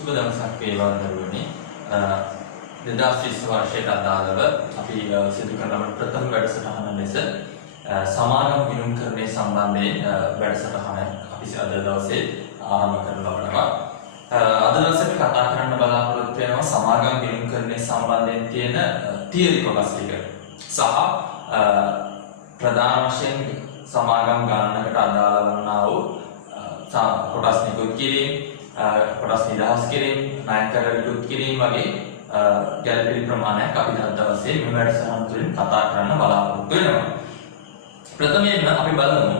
සුබ දවසක් වේවා දරුවනේ. 2020 වර්ෂයට අදාළව අපි සිදු කරන ප්‍රථම වැඩසටහන ලෙස සමාගම් ගිණුම්කරණය සම්බන්ධයෙන් වැඩසටහන අපි අද දවසේ ආරම්භ කරන ලබනවා. අද දවසේ කතා කරන්න බලාපොරොත්තු වෙනවා සමාගම් ගිණුම්කරණය සම්බන්ධයෙන් තියෙන තියරි කොටස් ටික සහ ප්‍රධාන වශයෙන් සමාගම් ගණනකට අදාළ වන්නා වූ කොටස් නිකුත් කිරීම, කොටස් නිදහස් කිරීම, ණයකර විකුත් කිරීම වගේ ගැළපෙන ප්‍රමාණයක් අපි අද දවසේ මේ වැඩසටහන තුළින් කතා කරන්න බලාපොරොත්තු වෙනවා. ප්‍රථමයෙන්ම අපි බලමු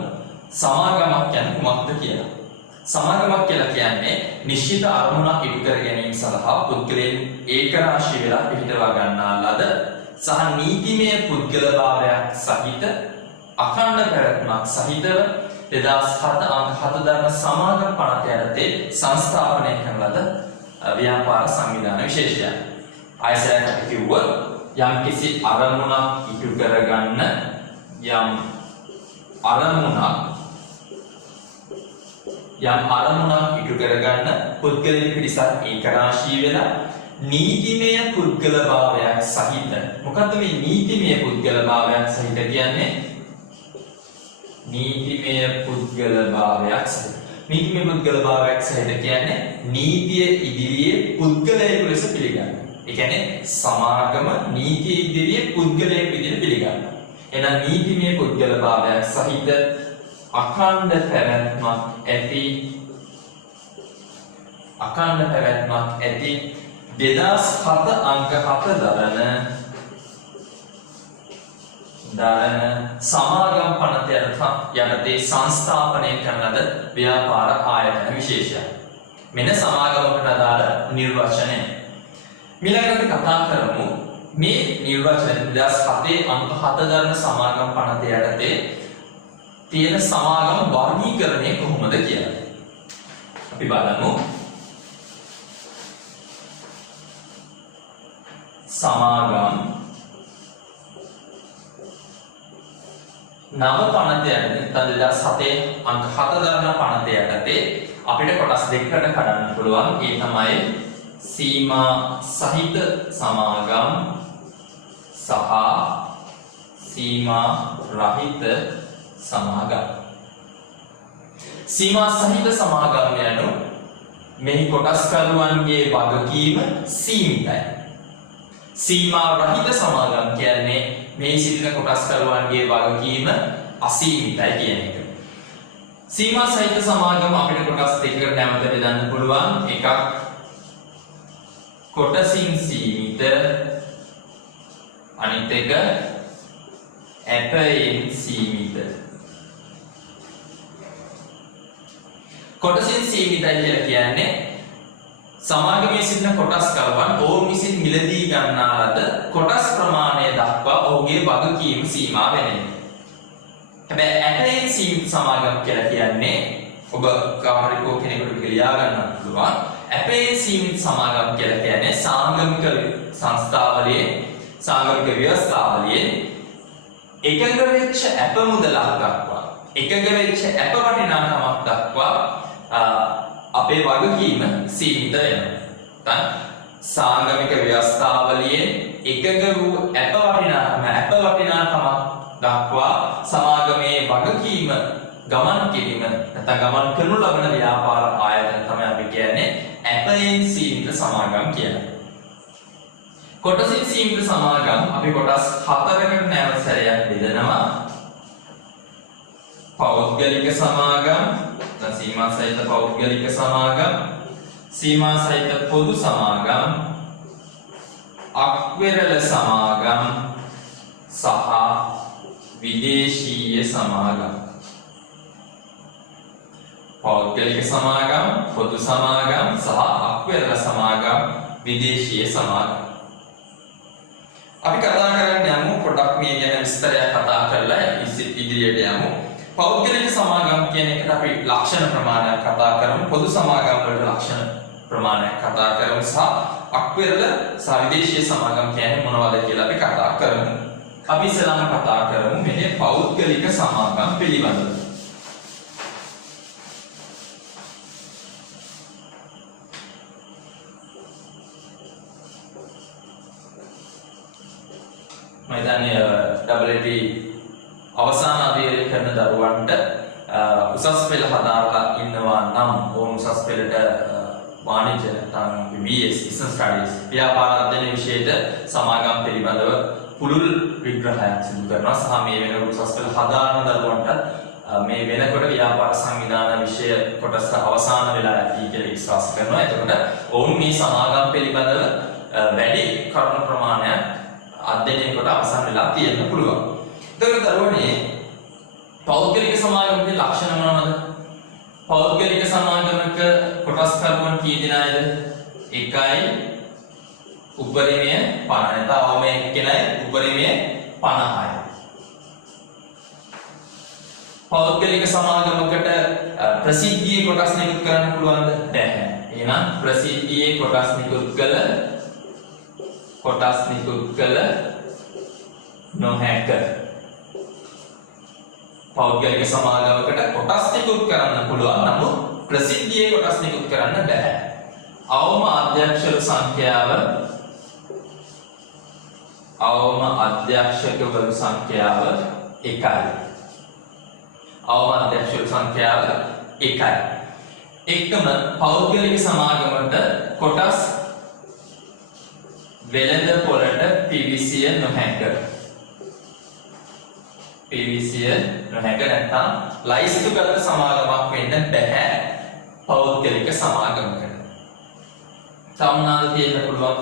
සමාගමක් කියන්නේ කුමක්ද කියලා. සමාගමක් කියලා කියන්නේ නිශ්චිත අරමුණක් ඉටු කර ගැනීම සඳහා පුද්ගලයන් ඒකරාශී වෙලා පිහිටවා ගන්නා ලද සහ නීතිමය පුද්ගලභාවයක් සහිත අඛණ්ඩ පැවැත්මක් සහිතව 2007 අංක 7 දරන සමාගම් පනත යටතේ සංස්ථාපනය කරන ලද ව්‍යාපාර සංවිධාන විශේෂයක්. ආයසරයක් කිව්වොත් යම් කිසි අරමුණක් ඉටු කරගන්න යම් අරමුණක් ඉටු කරගන්න පුද්ගලයන් පිරිසක් ඒකරාශී වෙලා නීතිමය පුද්ගලභාවයක් සහිත. මොකද්ද මේ නීතිමය පුද්ගලභාවයක් සහිත කියන්නේ? නීතිමය පුද්ගලභාවයක් සහිත. නීතිමය පුද්ගලභාවයක් සහිත කියන්නේ නීතිය ඉදිරියේ පුද්ගලයෙකු ලෙස පිළිගන්න. ඒ කියන්නේ සමාගම නීතිය ඉදිරියේ පුද්ගලයෙකු විදිහට පිළිගන්න. එහෙනම් නීතිමය පුද්ගලභාවයක් සහිත අඛණ්ඩ පැවැත්මක් ඇති 2007 අංක 7 දරන සමාගම් පනත යටතේ සංස්ථාපනය කරන ලද ව්‍යාපාර ආයතන විශේෂයක්. මෙන්න සමාගමකට අදාළ නිර්වචනය. ඊළඟට කතා කරමු මේ නිර්වචන 2007 අංක 7 දරන සමාගම් පනත යටතේ තියෙන සමාගම් වර්ගීකරණය කොහොමද කියලා. අපි බලමු. සමාගම් නව පනත යටතේ 2007 අංක 7 දරන පනත යටතේ අපිට කොටස් දෙකකට කඩන්න පුළුවන්. ඒ තමයි සීමා සහිත සමාගම් සහ සීමා රහිත සමාගම්. සීමා සහිත සමාගම් යනු මෙහි කොටස්කරුවන්ගේ වගකීම සීමිතයි. සීමා රහිත සමාගම් කියන්නේ මේ සිටින කොටස්කරුවන්ගේ වගකීම අසීමිතයි කියන එක. සීමා සහිත සමාගම අපිට කොටස් දෙකකට නැවත බෙදන්න පුළුවන්. එකක් කොටසින් සීමිත, අනිත් එක ඇපයෙන් සීමිත. කොටසින් සීමිතයි කියලා කියන්නේ සමාගමේ සිටින කොටස්කරුවන් ඔවුන් විසින් මිලදී ගන්නා ලද කොටස් ප්‍රමාණය දක්වා ඔහුගේ වගකීම් සීමා වෙන එක. හැබැයි ඇපයෙන් සීමිත සමාගම් කියලා කියන්නේ ඔබ කාමරිකෝ කෙනෙකුට ලියා ගන්න පුළුවන්. ඇපයෙන් සීමිත සමාගම් කියලා කියන්නේ සාංගමික සංස්ථාවලියේ සාංගමික ව්‍යවස්ථාවලියේ එකඟ වෙච්ච ඇප මුදලක් දක්වා, එකඟ වෙච්ච ඇප වටිනාකමක් දක්වා අපේ වගකීම සීමිත වෙනවා. සාංගමික ව්‍යවස්ථාවලියේ එකඟ වූ ඇප වටිනාකමක් දක්වා සමාගමේ වගකීම ගමන් කිරීම නැත්නම් ගමන් කරනු ලබන ව්‍යාපාර ආයතන තමයි අපි කියන්නේ ඇපයෙන් සීමිත සමාගම් කියලා. කොටසින් සීමිත සමාගම් අපි කොටස් 4කට නැවත සැරයක් බෙදනවා. පෞද්ගලික සමාගම්, සීමා සහිත පෞද්ගලික සමාගම්, සීමා සහිත පොදු සමාගම්, අක්වෙරළ සමාගම් සහ විදේශීය සමාගම්. පෞද්ගලික සමාගම්, පොදු සමාගම් සහ අක්වෙරළ සමාගම්, විදේශීය සමාගම්. අපි කතා කරන්න යමු පොඩක් මේ ගැන විස්තරයක් කතා කරලා ඉදිරියට යමු. පෞද්ගලික සමාගම් කියන එකට අපි ලක්ෂණ ප්‍රමාණයක් කතා කරමු. පොදු සමාගම් වලට ලක්ෂණ ප්‍රමාණයක් කතා කරමු සහ අක්වෙරළ සහ විදේශීය සමාගම් කියන්නේ මොනවද කියලා අපි කතා කරමු. අපි ඉස්සෙල්ලාම කතා කරමු මේ පෞද්ගලික සමාගම් පිළිබඳව. මම හිතන්නේ WT අවසාන අධ්‍යයනය කරන දරුවන්ට උසස් පෙළ හදාරලා ඉන්නවා නම් ඕම් උසස් පෙළට වාණිජ්‍ය නැත්නම් BS business studies ව්‍යාපාර අධ්‍යයන විෂයට සමාගම් පිළිබඳව පුළුල් විග්‍රහයක් සිදු කරනවා සහ මේ වෙනකොට උසස් පෙළ හදාරන දරුවන්ට මේ වෙනකොට ව්‍යාපාර සංවිධාන විෂය කොටස අවසාන වෙලා ඇති කියලා විශ්වාස කරනවා. එතකොට ඔවුන් මේ සමාගම් පිළිබඳව වැඩි කරුණු ප්‍රමාණයක් අධ්‍යයනය කොට අවසන් වෙලා තියෙන්න පුළුවන්. එතකොට දරුවනේ පෞද්ගලික සමාගමේ ලක්ෂණ මොනවද? පෞද්ගලික සමාගමක කොටස්කරුවන් කී දෙනාද? 1යි උපරිමය 50. තවම එක්කෙනයි උපරිමය 50යි. පෞද්ගලික සමාගමකට ප්‍රසිද්ධියේ කොටස් නිකුත් කරන්න පුළුවන්ද? නැහැ. එහෙනම් ප්‍රසිද්ධියේ කොටස් නිකුත් කළ නොහැක. පෞද්ගලික සමාගමකට කොටස් නිකුත් කරන්න පුළුවන් නමුත් ප්‍රසිද්ධියේ කොටස් නිකුත් කරන්න බෑ. අවම අධ්‍යක්ෂක සංඛ්‍යාව එකයි. අවම අධ්‍යක්ෂක සංඛ්‍යාව එකයි. එකම පෞද්ගලික සමාගමට කොටස් වෙළඳ පොළට පිවිසිය නොහැක. නැත්නම් ලයිස්තු කළ සමාගමක් වෙන්න බෑ පෞද්ගලික සමාගමකට. සම්මාන තියෙන්න පුළුවන්.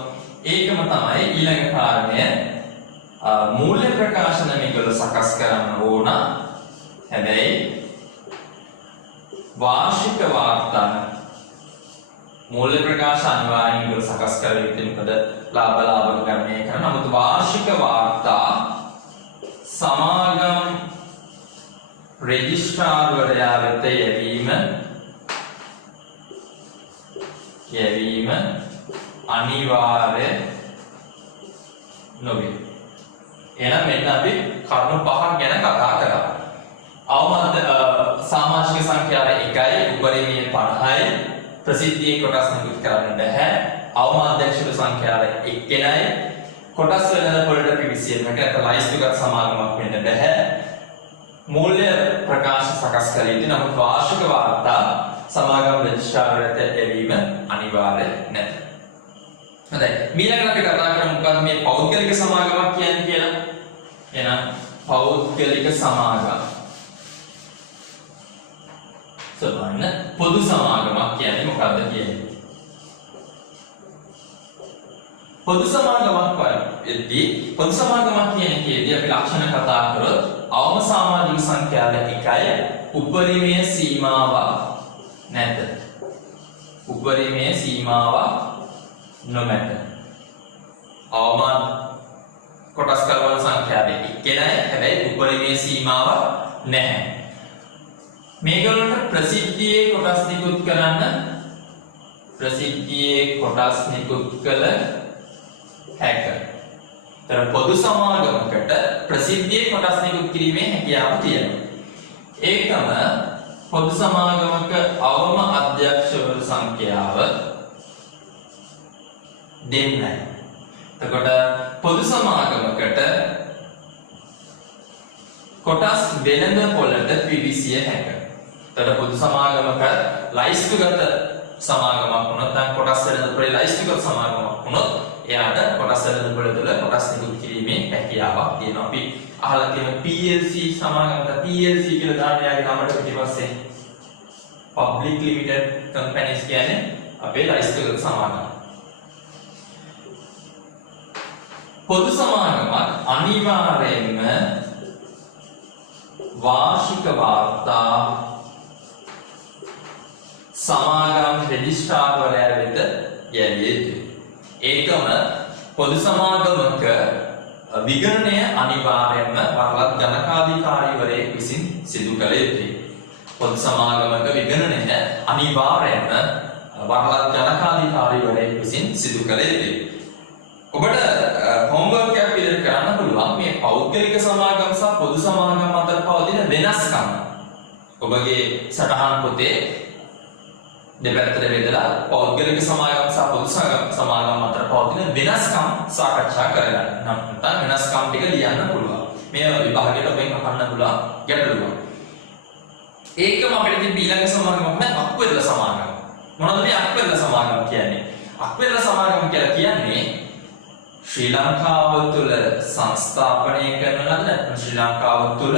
ඒකම තමයි ඊළඟ කාරණය මූල්‍ය ප්‍රකාශන මේගොල්ලෝ සකස් කරන්න ඕන. හැබැයි වාර්ෂික වාර්තා මූල්‍ය ප්‍රකාශ අනිවාර්යෙන් මේගොල්ලෝ සකස් කර යුතුයි. මොකද ලාභ ගණනය කරන නමුත් වාර්ෂික වාර්තා සමාගම් රෙජිස්ට්‍රාර්වරයා වෙත යැවීම අනිවාර්ය නොවේ. එහෙනම් මෙන්න අපි කරුණු පහක් ගැන කතා කරා. අවම සමාජික සංඛ්‍යාව 1යි, උපරිමය 50යි, ප්‍රසිද්ධියේ කොටස් නිකුත් කරන්න බෑ. අවම අධ්‍යක්ෂක සංඛ්‍යාව 1යි, කොටස් වෙළඳ පොළට පිවිසිය නොහැක. ලයිස්තුගත සමාගමක් වෙන්න බෑ. මූල්‍ය ප්‍රකාශ සකස් කර යුතුයි. නමුත් වාර්ෂික වාර්තා සමාගම් රෙජිස්ට්‍රාර්වරයාට එවීම අනිවාර්ය නැත. හොඳයි. ඊළඟට අපි කතා කරමු මොකක්ද මේ පෞද්ගලික සමාගමක් කියන්නේ කියලා. එහෙනම් පෞද්ගලික සමාගම සමාන පොදු සමාගමක් කියන්නේ මොකක්ද කියන්නේ? පොදු සමාගමක් වෙද්දී පොදු සමාගමක් කියන කේදී අපි ලක්ෂණ කතා කරොත් අවම සමාජික සංඛ්‍යාව 1යි, උපරිමය සීමාවක් නැත. උපරිමය සීමාවක් නොමැත. අවම කොටස්කරුවන් සංඛ්‍යාව 1යි, හැබැයි උපරිමය සීමාවක් නැහැ. මේගොල්ලන්ට ප්‍රසිද්ධියේ කොටස් නිකුත් කළ හැක. තර පොදු සමාගමකට ප්‍රසිද්ධියේ කොටස් නිකුත් කිරීමේ හැකියාව තියෙනවා. ඒකම පොදු සමාගමක අවම අධ්‍යක්ෂවරු සංඛ්‍යාව දෙන්නයි. එතකොට පොදු සමාගමකට කොටස් වෙළඳ පොළට පිවිසිය හැක. එතකොට පොදු සමාගමක ලයිස්තුගත සමාගමක් වුණොත් නැත්නම් කොටස් වෙළඳ පොළේ ලයිස්තුගත සමාගමක් වුණොත් එයාට කොටස් වෙළඳ පොළ තුළ කොටස් නිකුත් කිරීමේ හැකියාවක් තියෙනවා. අපි අහලා තියෙන PLC සමාගමකට PLC කියලා දාන්න යාගේ නමට පිටිපස්සේ public limited companies කියන්නේ අපේ ලයිස්තුගත සමාගම. පොදු සමාගමක් අනිවාර්යයෙන්ම වාර්ෂික වාර්තා සමාගම් රෙජිස්ට්‍රාර්වරයා වෙත යැවිය යුතුයි. ඒකම පොදු සමාගමක විගණනය අනිවාර්යයෙන්ම වරලත් ගණකාධිකාරීවරයෙක් විසින් සිදු කළ යුතුයි. පොදු සමාගමක විගණනය අනිවාර්යයෙන්ම වරලත් ගණකාධිකාරීවරයෙක් විසින් සිදු කළ යුතුයි. ඔබට හෝම්වර්ක් එකක් විදිහට කරන්න පුළුවන් මේ පෞද්ගලික සමාගම් සහ පොදු සමාගම් අතර පවතින වෙනස්කම්. ඔබගේ සටහන් පොතේ දෙපැත්තට බෙදලා පෞද්ගලික සමාගම් සහ පොදු සමාගම් අතර පවතින වෙනස්කම් සාකච්ඡා කරගන්න. නැත්නම් වෙනස්කම් ටික ලියන්න පුළුවන්. මේ විභාගයට ඔබෙන් අහන්න පුළුවන් ගැටලුවක්. ඒකම අපිට තිබ්බ ඊළඟ සමාගමක් නෑ අක්වෙරළ සමාගම. මොනවද මේ අක්වෙරළ සමාගම කියන්නේ? අක්වෙරළ සමාගම කියලා කියන්නේ ශ්‍රී ලංකාව තුළ සංස්ථාපනය කරන ලද නැත්නම් ශ්‍රී ලංකාව තුළ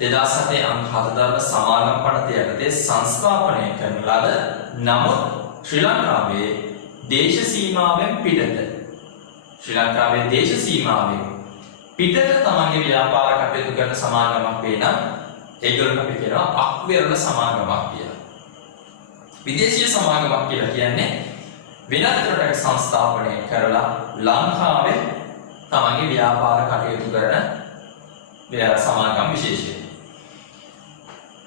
2007 අංක 7 දරන සමාගම් පනත යටතේ සංස්ථාපනය කරන ලද නමුත් ශ්‍රී ලංකාවේ දේශ සීමාවෙන් පිටත ශ්‍රී ලංකාවේ දේශ සීමාවෙන් පිටත තමන්ගේ ව්‍යාපාර කටයුතු කරන සමාගමක් වේ නම් ඒගොල්ලන්ට අපි කියනවා අක්වෙරළ සමාගමක් කියලා. විදේශීය සමාගමක් කියලා කියන්නේ වෙනත් රටක සංස්ථාපනය කරලා ලංකාවේ තමන්ගේ ව්‍යාපාර කටයුතු කරන සමාගම් විශේෂය.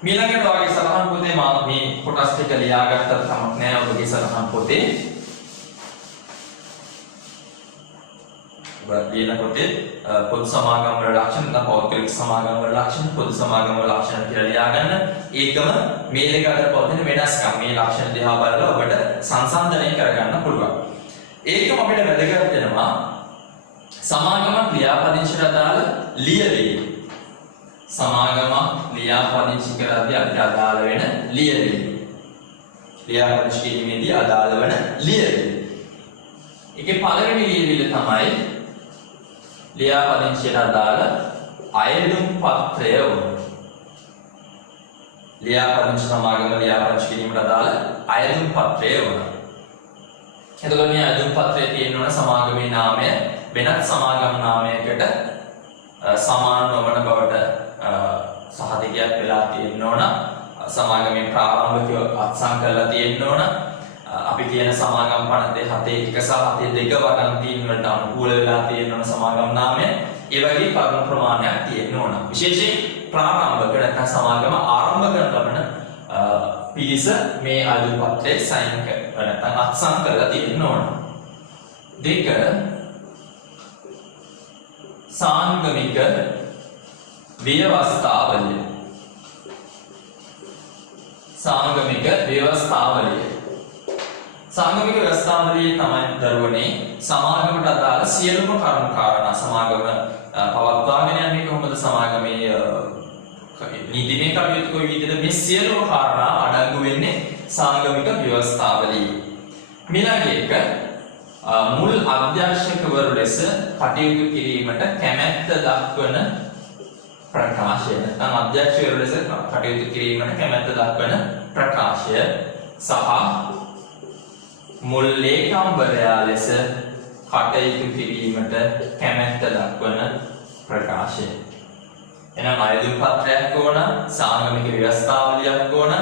ඊළඟට ඔයගේ සටහන් පොතේ මම මේ කොටස් ටික ලියාගත්තත් කමක් නැහැ. ඔබගේ සටහන් පොතේ ලියන පොතේ පොදු සමාගම් වල ලක්ෂණ නැත්නම් පෞද්ගලික සමාගම් වල ලක්ෂණ පොදු සමාගම් වල ලක්ෂණ කියලා ලියාගන්න. ඒකම මේ දෙක අතර පවතින වෙනස්කම් මේ ලක්ෂණ දිහා බලලා ඔබට සංසන්දනය කරගන්න පුළුවන්. ඒකම අපිට වැදගත් වෙනවා සමාගමක් ලියාපදිංචිට අදාළ ලියවිලි. සමාගමක් ලියාපදිංචි කරද්දී අපිට අදාළ වෙන ලියවිලි. ලියාපදිංචි කිරීමේදී අදාළ වෙන ලියවිලි. ඒකේ පළවෙනි ලියවිල්ල තමයි ලියාපදිංචියට අදාළ අයදුම් පත්‍රය වුණ. ලියාපදිංචි සමාගම ලියාපදිංචි කිරීමට අදාළ අයදුම් පත්‍රය වුණ. එතකොට මේ අයදුම් පත්‍රයේ තියෙන ඕන සමාගමේ නාමය වෙනත් සමාගම් නාමයකට සමාන නොවන බවට සහතිකයක් වෙලා තියෙන්න ඕන. සමාගමේ ප්‍රාරම්භිකව අත්සන් කරලා තියෙන්න ඕන. අපි කියන සමාගම් පනතේ 7 1 සහ 7 2 වගන් තීන් වලට අනුකූල වෙලා තියෙන ඕන සමාගම් නාමය ඒ වගේ කරුණු ප්‍රමාණයක් තියෙන්න ඕන. විශේෂයෙන් ප්‍රාරම්භක නැත්නම් සමාගම ආරම්භ කරන ලබන පිරිස මේ අයදුම් පත්‍රයේ සයින් නැත්නම් අත්සන් කරලා තියෙන්න ඕන. දෙක සාංගමික ව්‍යවස්ථාවලිය. සාංගමික ව්‍යවස්ථාවලිය. සාංගමික ව්‍යවස්ථාවලියේ තමයි දරුවනේ සමාගමට අදාළ සියලුම කරුණු කාරණා සමාගම පවත්වාගෙන යන්නේ කොහොමද සමාගමේ නීතිමය කටයුතු කොයි විදිහට මේ සියලුම කාරණා අඩංගු වෙන්නේ සාංගමික ව්‍යවස්ථාවලියේ. ඊළඟ එක මුල් අධ්‍යක්ෂකවරු ලෙස කටයුතු කිරීමට කැමැත්ත දක්වන ප්‍රකාශය. නැත්නම් අධ්‍යක්ෂකවරු ලෙස කටයුතු කිරීමට කැමැත්ත දක්වන ප්‍රකාශය සහ මුල් ලේකම්වරයා ලෙස කටයුතු කිරීමට කැමැත්ත දක්වන ප්‍රකාශය. එනම් අයදුම් පත්‍රයක් ඕන, සාංගමික ව්‍යවස්ථාවලියක් ඕන,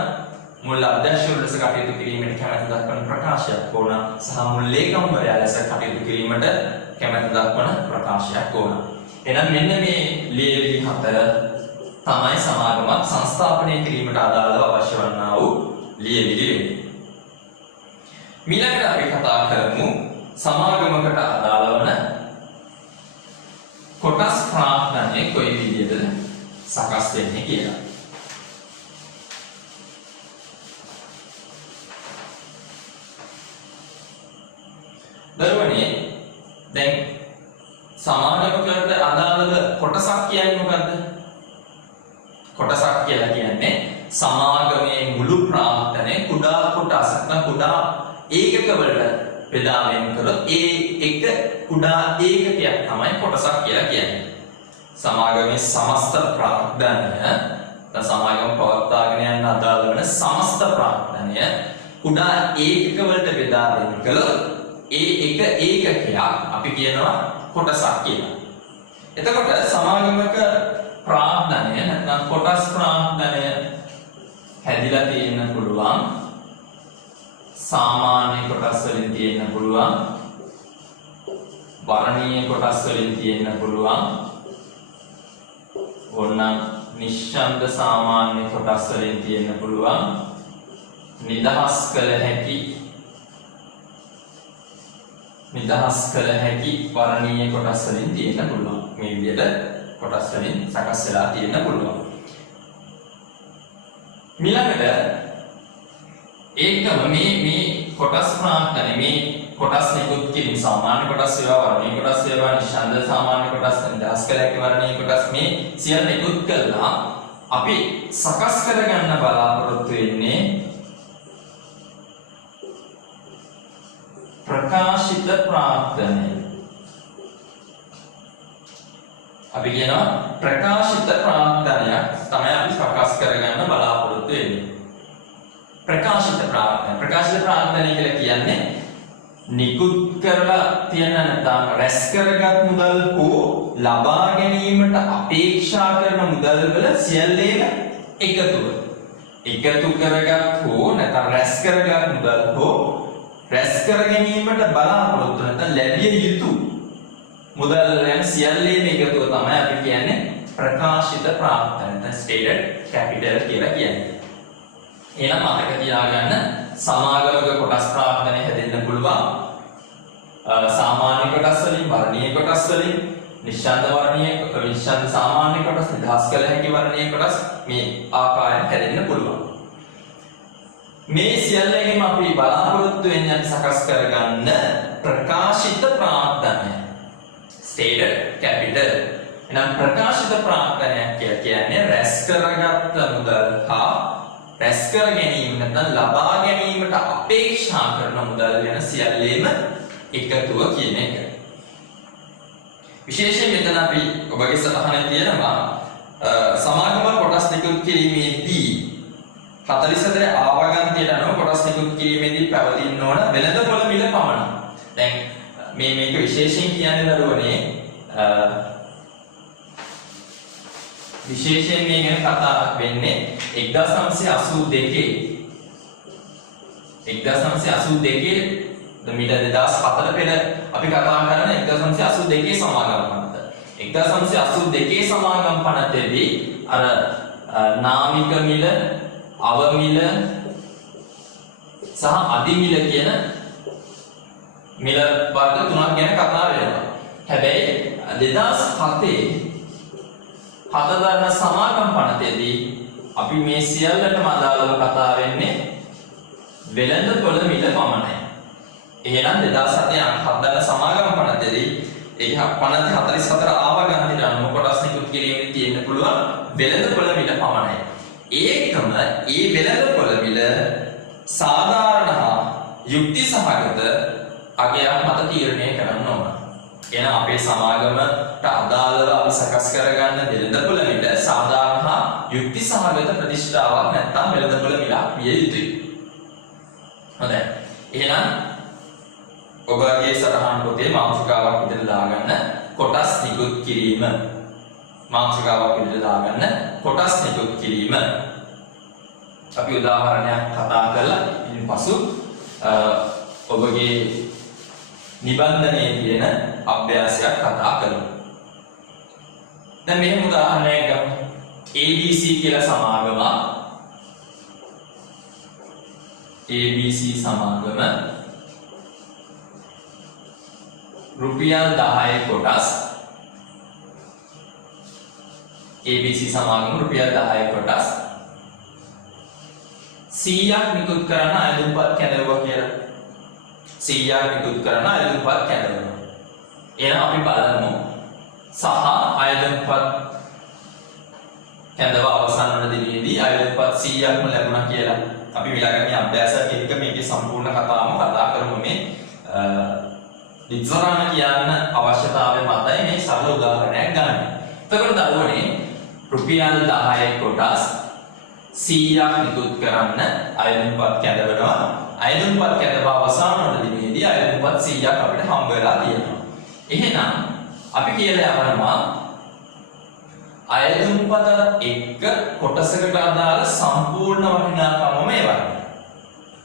මුල් අධ්‍යක්ෂකවරු ලෙස කටයුතු කිරීමට කැමැත්ත දක්වන ප්‍රකාශයක් ඕන සහ මුල් ලේකම්වරයා ලෙස කටයුතු කිරීමට කැමැත්ත දක්වන ප්‍රකාශයක් ඕන. එහෙනම් මෙන්න මේ ලියවිලි හතර තමයි සමාගමක් සංස්ථාපනය කිරීමට අදාළව අවශ්‍ය වන්නා වූ ලියවිලි වෙන්නේ. ඊළඟට අපි කතා කරමු සමාගමකට අදාළ වන කොටස් ප්‍රාග්ධනය කොයි විදිහටද සකස් වෙන්නේ කියලා. දරුවනේ දැන් සමාගමකට අදාළව කොටසක් කියන්නේ මොකද්ද? කොටසක් කියලා කියන්නේ සමාගමේ මුළු ප්‍රාග්ධනය කුඩා කොටස් නැත්නම් කුඩා ඒකක වලට බෙදා වෙන් කරලා ඒ එක කුඩා ඒකකයක් තමයි කොටසක් කියලා කියන්නේ. සමාගමේ සමස්ත ප්‍රාග්ධනය සමාගම පවත්වාගෙන යන අදාළ වෙන සමස්ත ප්‍රාග්ධනය කුඩා ඒකක වලට බෙදා වෙන් කළොත් ඒ එක ඒකකයක් අපි කියනවා කොටසක් කියලා. එතකොට සමාගමක ප්‍රාග්ධනය නැත්නම් කොටස් ප්‍රාග්ධනය හැදිලා තියෙන්න පුළුවන්. සාමාන්‍ය කොටස් වලින් තියෙන්න පුළුවන්. වර්ණීය කොටස් වලින් තියෙන්න පුළුවන්. ඕනනම් නිශ්ශබ්ද සාමාන්‍ය කොටස් වලින් තියෙන්න පුළුවන්. නිදහස් කළ හැකි වර්ණීය කොටස් වලින් තියෙන්න පුළුවන්. මේ විදිහට කොටස් වලින් සකස් වෙලා තියෙන්න පුළුවන්. ඊළඟට ඒකම මේ කොටස් ප්‍රාග්ධනය මේ කොටස් නිකුත් කිරීම සාමාන්‍ය කොටස් වේවා වර්ණීය කොටස් වේවා නිශ්ශබ්ද සාමාන්‍ය කොටස් නිදහස් කළ හැකි වර්ණීය කොටස් මේ සියල්ල නිකුත් කළා අපි සකස් කරගන්න බලාපොරොත්තු වෙන්නේ ප්‍රකාශිත ප්‍රාර්ථනය. අපි කියනවා ප්‍රකාශිත ප්‍රාර්ථනයක් තමයි අපි සකස් කරගන්න බලාපොරොත්තු වෙන්නේ. ප්‍රකාශිත ප්‍රාර්ථනය කියලා කියන්නේ නිකුත් කරලා තියෙන නැත්නම් රැස් කරගත් මුදල් හෝ ලබා ගැනීමට අපේක්ෂා කරන මුදල් වල සියල්ලේම එකතුව. එකතු කරගත් හෝ නැත්නම් රැස් කරගත් මුදල් හෝ රැස් කර ගැනීමට බලාපොරොත්තු නැත්නම් ලැබිය යුතු මුදල් යන සියල්ලේම එකතුව තමයි අපි කියන්නේ ප්‍රකාශිත ප්‍රාර්ථන නැත්නම් stated capital කියලා කියන්නේ. එහෙනම් මතක තියාගන්න සමාගමක කොටස් ප්‍රාර්ථන හැදෙන්න පුළුවන්. සාමාන්‍ය කොටස් වලින් වර්ණීය කොටස් වලින් නිශ්ශබ්ද වර්ණීය නිශ්ශබ්ද සාමාන්‍ය කොටස් නිදහස් කළ හැකි වර්ණීය කොටස් මේ ආකාරයෙන් හැදෙන්න පුළුවන්. මේ සියල්ලෙම අපි බලාපොරොත්තු වෙන්නේ සකස් කරගන්න ප්‍රකාශිත ප්‍රාර්ථනය stated capital. එහෙනම් ප්‍රකාශිත ප්‍රාර්ථනයක් කියන්නේ රැස් කරගත් මුදල් හා රැස් කර ගැනීම නැත්නම් ලබා ගැනීමට අපේක්ෂා කරන මුදල් වෙන සියල්ලේම එකතුව කියන එක. විශේෂයෙන් මෙතන අපි ඔබගේ සටහනේ තියෙනවා සමාගම කොටස් නිකුත් කිරීමේදී 44 ආවගන්තියට අනුව කොටස් නිකුත් කිරීමේදී පැවතින්න ඕන වෙළඳපොළ මිල පමණයි. දැන් මේක විශේෂයෙන් කියන්නේ දරුවනේ විශේෂයෙන් මේ ගැන කතා වෙන්නේ 1982 මීට 2004 පෙර අපි කතා කරන 1982 සමාගම් පනත. 1982 සමාගම් පනතේදී අර නාමික මිල, අවමිල සහ අධිමිල කියන මිල වර්ග තුනක් ගැන කතා වෙනවා. හැබැයි 2007 හතදරන සමාගම් පනතේදී අපි මේ සියල්ලටම අදාළව කතා වෙන්නේ වෙළඳපොළ මිල පමණයි. එහෙනම් 2007 හතදරන සමාගම් පනතේදී ඒ පනත 44 ආවගන්තියට අනුව කොටස් නිකුත් කිරීමේ තියෙන්න පුළුවන් වෙළඳපොළ මිල පමණයි. ඒකම ඒ වෙළඳපොළ මිල සාධාරණ හා යුක්ති සහගත අගයක් මත තීරණය කරන්න ඕන. එහෙනම් අපේ සමාගමට අදාළව අපි සකස් කරගන්න වෙළඳපොළ මිල සාධාරණ හා යුක්ති සහගත ප්‍රතිෂ්ඨාවක් නැත්නම් වෙළඳපොළ මිලක් විය යුතුයි. හොඳයි. එහෙනම් ඔබගේ සටහන් පොතේ මාතෘකාවක් විදිහට දාගන්න කොටස් නිකුත් කිරීම. මාතෘකාවක් විදිහට දාගන්න කොටස් නිකුත් කිරීම. අපි උදාහරණයක් කතා කරලා ඉන් පසු ඔබගේ නිබන්ධනයේ තියෙන අභ්‍යාසයක් කතා කරමු. දැන් මෙහෙම උදාහරණයක් ගමු. ABC කියලා සමාගම ABC සමාගම රුපියල් 10 කොටස් ABC සමාගම රුපියල් 10 කොටස් 100ක් නිකුත් කරන අයදුම්පත් කැඳවුවා කියලා. 100ක් නිකුත් කරන අයදුම්පත් කැඳවුවා. එහෙනම් අපි බලමු සහ අයදුම්පත් කැඳව අවසන් වන දිනේදී අයදුම්පත් 100ක්ම ලැබුණා කියලා. අපි විලාගන්නේ අභ්‍යාසයක් එක්ක මේකේ සම්පූර්ණ කතාවම කතා කරමු මේ විස්තරණ කියන්න අවශ්‍යතාවය මතයි මේ සරල උදාහරණයක් ගන්න. එතකොට දරුවනේ රුපියල් 10 කොටස් 100ක් නිකුත් කරන්න අයදුම්පත් කැඳවනවා. අයදුම්පත් කැඳව අවසන් වන දිනේදී අයදුම්පත් 100ක් අපිට හම්බ වෙලා තියෙනවා. එහෙනම් අපි කියලා යවනවා අයදුම්පත එක්ක කොටසකට අදාළ සම්පූර්ණ වටිනාකම මේවයි.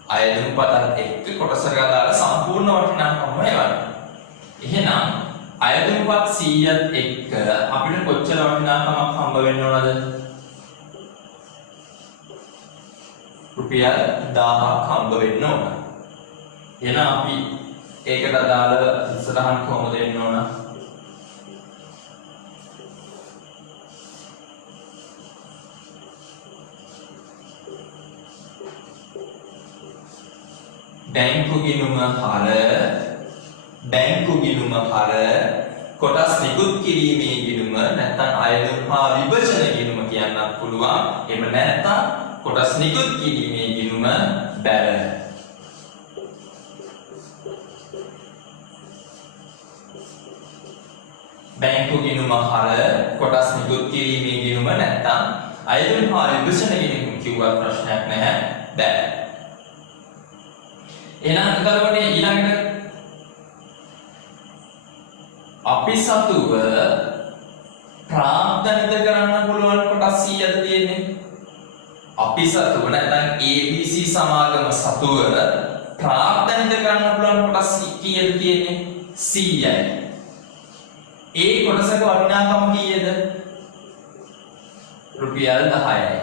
අයදුම්පතත් එක්ක කොටසකට අදාළ සම්පූර්ණ වටිනාකම මේවයි. එහෙනම් අයදුම්පත් 100ත් එක්ක අපිට කොච්චර වටිනාකමක් හම්බ වෙන්න ඕනද? රුපියල් 1000ක් හම්බ වෙන්න ඕන. එහෙනම් අපි ඒකට අදාළ ඉස්සරහන් කොහොමද වෙන්න ඕන? බැංකු ගිණුම හර කොටස් නිකුත් කිරීමේ ගිණුම නැත්නම් අයදුම් හා විභජන ගිණුම කියන්නත් පුළුවන්. එහෙම නැත්නම් කොටස් නිකුත් කිරීමේ ගිණුම බැල. බැංකු ගිණුම හර කොටස් නිකුත් කිරීමේ ගිණුම නැත්නම් අයදුම් හා විභජන ගිණුම කිව්වත් ප්‍රශ්නයක් නැහැ. බැල. එහෙනම් කරවනේ ඊළඟට අපි සතුව ප්‍රාර්ථනිත කරන්න පුළුවන් කොටස් 100ද තියෙන්නේ. අපි සතුව නැත්නම් ABC සමාගම සතුව ප්‍රාර්ථනිත කරන්න පුළුවන් කොටස් කීයද තියෙන්නේ? 100යි. ඒ කොටසක වටිනාකම කීයද? රුපියල් 10යි.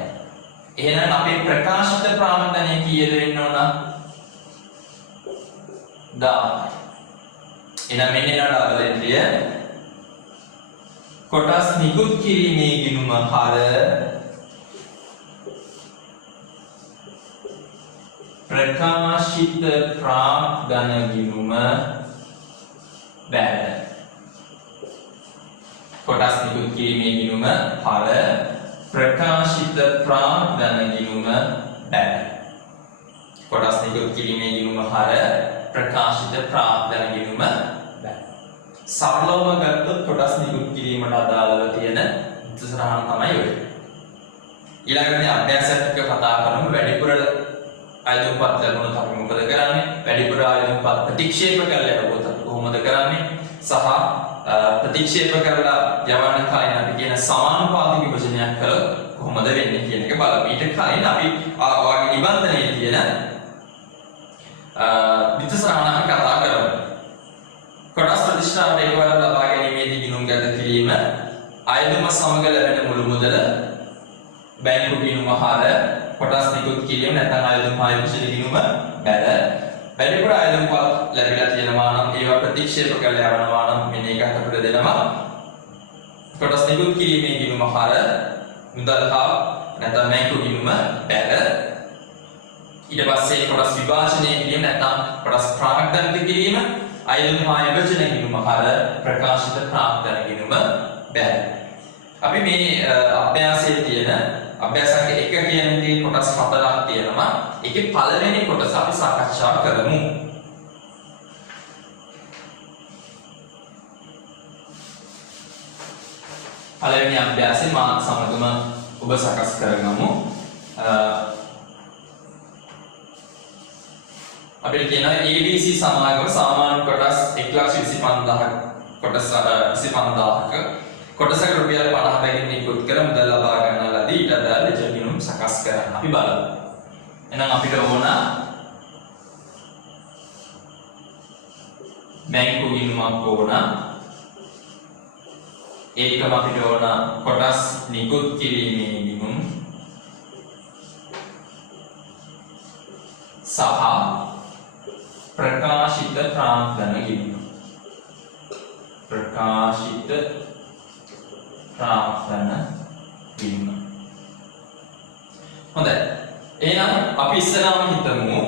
එහෙනම් අපේ ප්‍රකාශිත ප්‍රාර්ථනය කීයද වෙන්න ඕන? 10යි. එහෙනම් මෙන්න නඩ අදලෙන්දිය කොටස් නිකුත් කිරීමේ ගිණුම හර ප්‍රකාශිත ප්‍රාග්ධන ගිණුම බැල. කොටස් නිකුත් කිරීමේ ගිණුම හර ප්‍රකාශිත ප්‍රාග්ධන ගිණුම බැල. කොටස් නිකුත් කිරීමේ ගිණුම හර ප්‍රකාශිත ප්‍රාග්ධන ගිණුම බැල. සරලවම ගත්තොත් කොටස් නිකුත් කිරීමට අදාළව තියෙන උත්තරහන තමයි ඔය. ඊළඟට අභ්‍යාසයක් එක්ක කතා කරමු. වැඩිපුර ආයතනපත් ලැබුණොත් අපි මොකද කරන්නේ? වැඩිපුර ආයතනපත් ප්‍රතික්ෂේප කරලා ලැබුවොත් කොහොමද කරන්නේ? සහ ප්‍රතික්ෂේප කරලා යවන්න කලින් අපි කියන සමානුපාතික විභජනයක් කළොත් කොහොමද වෙන්නේ කියන එක බලමු. ඊට කලින් අපි ඔයගේ නිබන්ධනයේ තියෙන විත්සරණම කතා කරමු. කොටස් ප්‍රතිශ්‍රාවට එකවර ලබා ගැනීමේදී ගිණුම් ගත කිරීම අයදුම සමග ලැබෙන මුළු මුදල බැංකු ගිණුම හර කොටස් නිකුත් කිරීම නැත්නම් අයදුම් හා විභජන ගිණුම බැල. වැඩිපුර අයදුම්පත් ලැබිලා තියෙනවා නම් ඒවා ප්‍රතික්ෂේප කරලා යවනවා නම් මෙන්න ඒකත් අපිට දෙනවා. කොටස් නිකුත් කිරීමේ ගිණුම හර මුදල් හා නැත්නම් බැංකු ගිණුම බැල. ඊට පස්සේ කොටස් විභාජනය කිරීම නැත්නම් කොටස් ප්‍රාග්ධනිත කිරීම අයදුම් හා විභජන ගිණුම හර ප්‍රකාශිත ප්‍රාග්ධන ගිණුම බැල. අපි මේ අභ්‍යාසයේ තියෙන අභ්‍යාසක 1 කියන දේ කොටස් 4ක් තියෙනවා. ඒකේ පළවෙනි කොටස අපි සාකච්ඡා කරමු. පළවෙනි අභ්‍යාසයේ මා සමගම ඔබ සකස් කරගමු. අපිට කියනවා ABC සමාගම සාමාන්‍ය කොටස් 1,25,000 කොටස් 25000ක කොටසක රුපියල් 50 බැගින් නිකුත් කර මුදල් ලබා ගන්න ලදී. ඊට අදාළ ජගිනුම් සකස් කරන්න අපි බලමු. එහෙනම් අපිට ඕන බැංකු ගිණුමක් ඕන. ඒකම අපිට ඕන කොටස් නිකුත් කිරීමේ ගිණුම් සහ ප්‍රකාශිත ප්‍රාග්ධන ගිණුම. ප්‍රකාශිත ප්‍රාග්ධන ගිණුම. හොඳයි. එහෙනම් අපි ඉස්සරහම හිතමු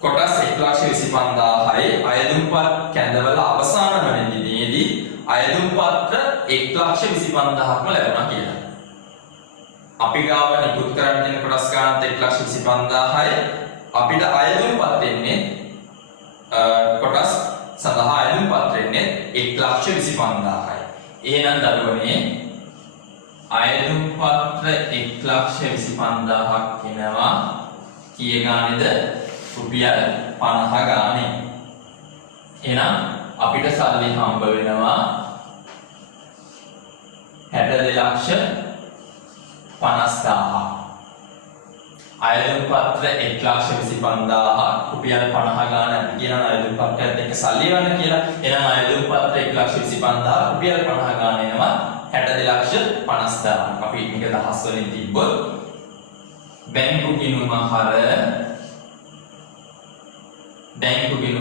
කොටස් 1,25,000යි අයදුම්පත් කැඳවල අවසාන වන දිනේදී අයදුම්පත්‍ර 1,25,000ක්ම ලැබුණා කියලා. අපි ගාව නිකුත් කරන්න තියෙන කොටස් ගානත් 1,25,000යි. අපිට අයදුම්පත් වෙන්නේ කොටස් සඳහා අයදුම්පත් වෙන්නේ 1,25,000යි. එහෙනම් දරුවනේ අයදුම්පත්‍ර 1,25,000ක් වෙනවා කීය ගානේද? රුපියල් 50 ගානේ. එහෙනම් අපිට සල්ලි හම්බ වෙනවා 62,50,000. අයදුම්පත්‍ර 1,25,000 රුපියල් 50 ගාන අපි කියන අයදුම්පත්‍රයත් එක්ක සල්ලි ගන්න කියලා. එහෙනම් අයදුම්පත්‍ර 1,25,000 රුපියල් 50 ගාන එනවා 62,50,000. අපි මේක දහස් වලින් තිබ්බොත් බැංකු ගිණුම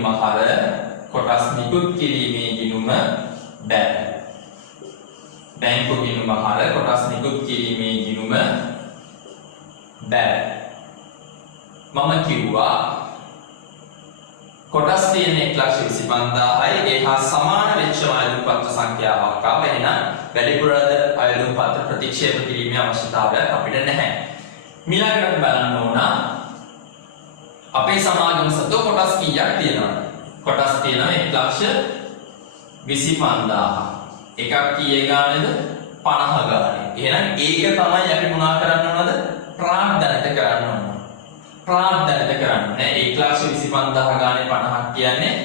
හර කොටස් නිකුත් කිරීමේ ගිණුම බැල. බැංකු ගිණුම හර කොටස් නිකුත් කිරීමේ ගිණුම බැල. මම කිව්වා කොටස් තියෙන 1,25,000යි ඒ හා සමාන වෙච්ච අයදුම් පත්‍ර සංඛ්‍යාවක් ආව. එහෙනම් වැඩිපුරද අයදුම් පත්‍ර ප්‍රතික්ෂේප කිරීමේ අවශ්‍යතාවයක් අපිට නැහැ. ඊළඟට බලන්න ඕන අපේ සමාගම සතු කොටස් කීයක් තියෙනවද? කොටස් තියෙනවා 1,25,000. එකක් කීයේ ගානේද? 50 ගානේ. එහෙනම් ඒක තමයි අපි මොනා කරන්න ඕනද? ප්‍රාග්ධනිත කරන්න ඕන. ප්‍රාග්ධනිත කරන්න. 1,25,000 ගානේ 50ක් කියන්නේ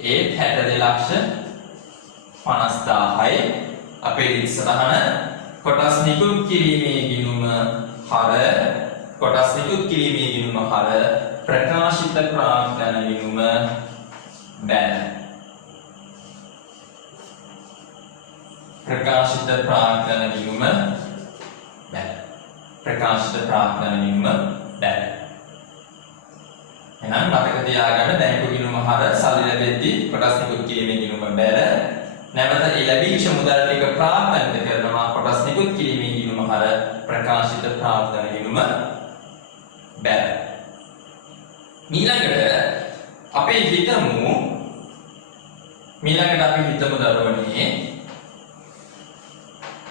ඒ 62,50,000යි. අපේ ඉස්සරහන කොටස් නිකුත් කිරීමේ ගිණුම හර කොටස් නිකුත් කිරීමේ ගිණුම හර ප්‍රකාශිත ප්‍රාග්ධන ගිණුම බැල. ප්‍රකාශිත ප්‍රාග්ධන ගිණුම බැල. ප්‍රකාශිත ප්‍රාග්ධන ගිණුම බැල. එහෙනම් මතක තියාගන්න බැංකු ගිණුම හර සල්ලි ලැබෙද්දී කොටස් නිකුත් කිරීමේ ගිණුම බැල. නැවත ඒ ලැබිච්ච මුදල් ටික ප්‍රාග්ධනිත කරනවා කොටස් නිකුත් කිරීමේ ගිණුම හර ප්‍රකාශිත ප්‍රාග්ධන ගිණුම බැල. ඊළඟට අපි හිතමු දරුවනේ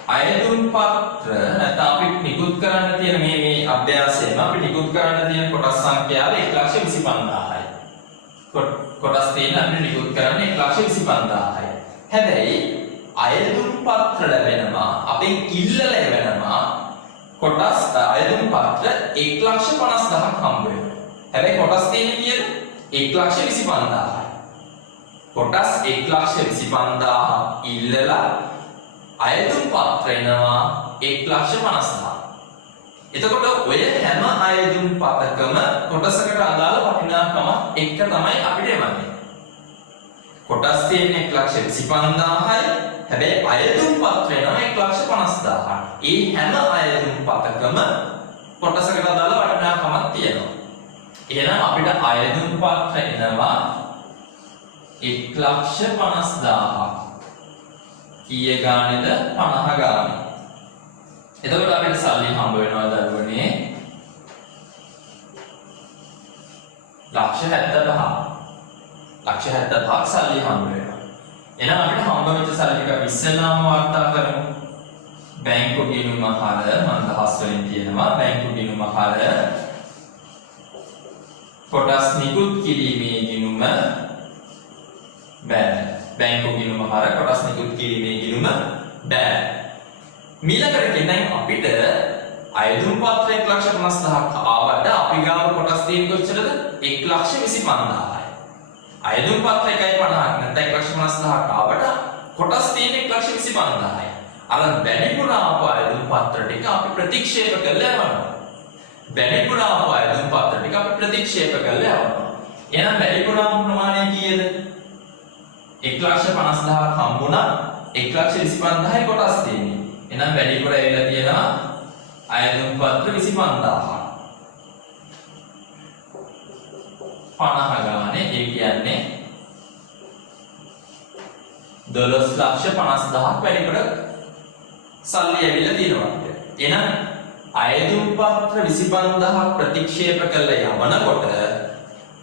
අයදුම් පත්‍ර නැත්නම් අපි නිකුත් කරන්න තියෙන මේ අභ්‍යාසයෙන් අපි නිකුත් කරන්න තියෙන කොටස් සංඛ්‍යාව 1,25,000යි. කොටස් තියෙන අපි නිකුත් කරන්නේ 1,25,000යි. හැබැයි අයදුම් පත්‍ර ලැබෙනවා අපෙන් ඉල්ලලා ලැබෙනවා කොටස් අයදුම් පත්‍ර 1,50,000ක් හම්බ වෙනවා. හැබැයි කොටස් තියෙන්නේ කීයද? 1,25,000යි. කොටස් 1,25,000 ඉල්ලලා අයදුම් පත්‍ර එනවා 1,50,000. එතකොට ඔය හැම අයදුම් පතකම කොටසකට අදාළ වටිනාකම එක තමයි අපිට එවන්නේ. කොටස් තියෙන්නේ 1,25,000යි. හැබැයි අයදුම් පත්‍ර එනවා 1,50,000. ඒ හැම අයදුම් පතකම කොටසකට අදාළ වටිනාකමක් තියෙනවා. එහෙනම් අපිට අයදුම් පත්‍ර එනවා 1,50,000. කීයේ ගානේද? 50 ගානේ. එතකොට අපිට සල්ලි හම්බ වෙනවා දරුවනේ 1,75,000. 1,75,000ක් සල්ලි හම්බ වෙනවා. එහෙනම් අපිට හම්බ වෙච්ච සල්ලි ටික ඉස්සෙල්ලාම වාර්තා කරමු. බැංකු ගිණුම හර මම දහස් වලින් කියනවා බැංකු ගිණුම හර කොටස් නිකුත් කිරීමේ ගිණුම බැල. බැංකු ගිණුම හර කොටස් නිකුත් කිරීමේ ගිණුම බැල. ඊළඟට කියන්නේ අපිට අයදුම් පත්‍ර 1,50,000ක් ආවට අපි ගාව කොටස් තියෙන්නේ කොච්චරද? 1,25,000යි. අයදුම් පත්‍ර 1,50,000ක් නැත්නම් 1,50,000ක් ආවට කොටස් තියෙන්නේ 1,25,000යි. අර වැඩිපුර ආපු අයදුම් පත්‍ර ටික අපි ප්‍රතික්ෂේප කරලා යවනවා. වැඩිපුර ආපු අයදුම් පත්‍ර ටික අපි ප්‍රතික්ෂේප කරලා යවනවා. එහෙනම් වැඩිපුර ආපු ප්‍රමාණය කීයද? 1,50,000ක් හම්බුණා 1,25,000යි කොටස් තියෙන්නේ. එහෙනම් වැඩිපුර ඇවිල්ලා තියෙනවා අයදුම් පත්‍ර 25,000. 50 ගානේ ඒ කියන්නේ 12,50,000ක් වැඩිපුර සල්ලි ඇවිල්ලා තියෙනවා. එහෙනම් අයදුම් පත්‍ර 25,000ක් ප්‍රතික්ෂේප කළා යවනකොට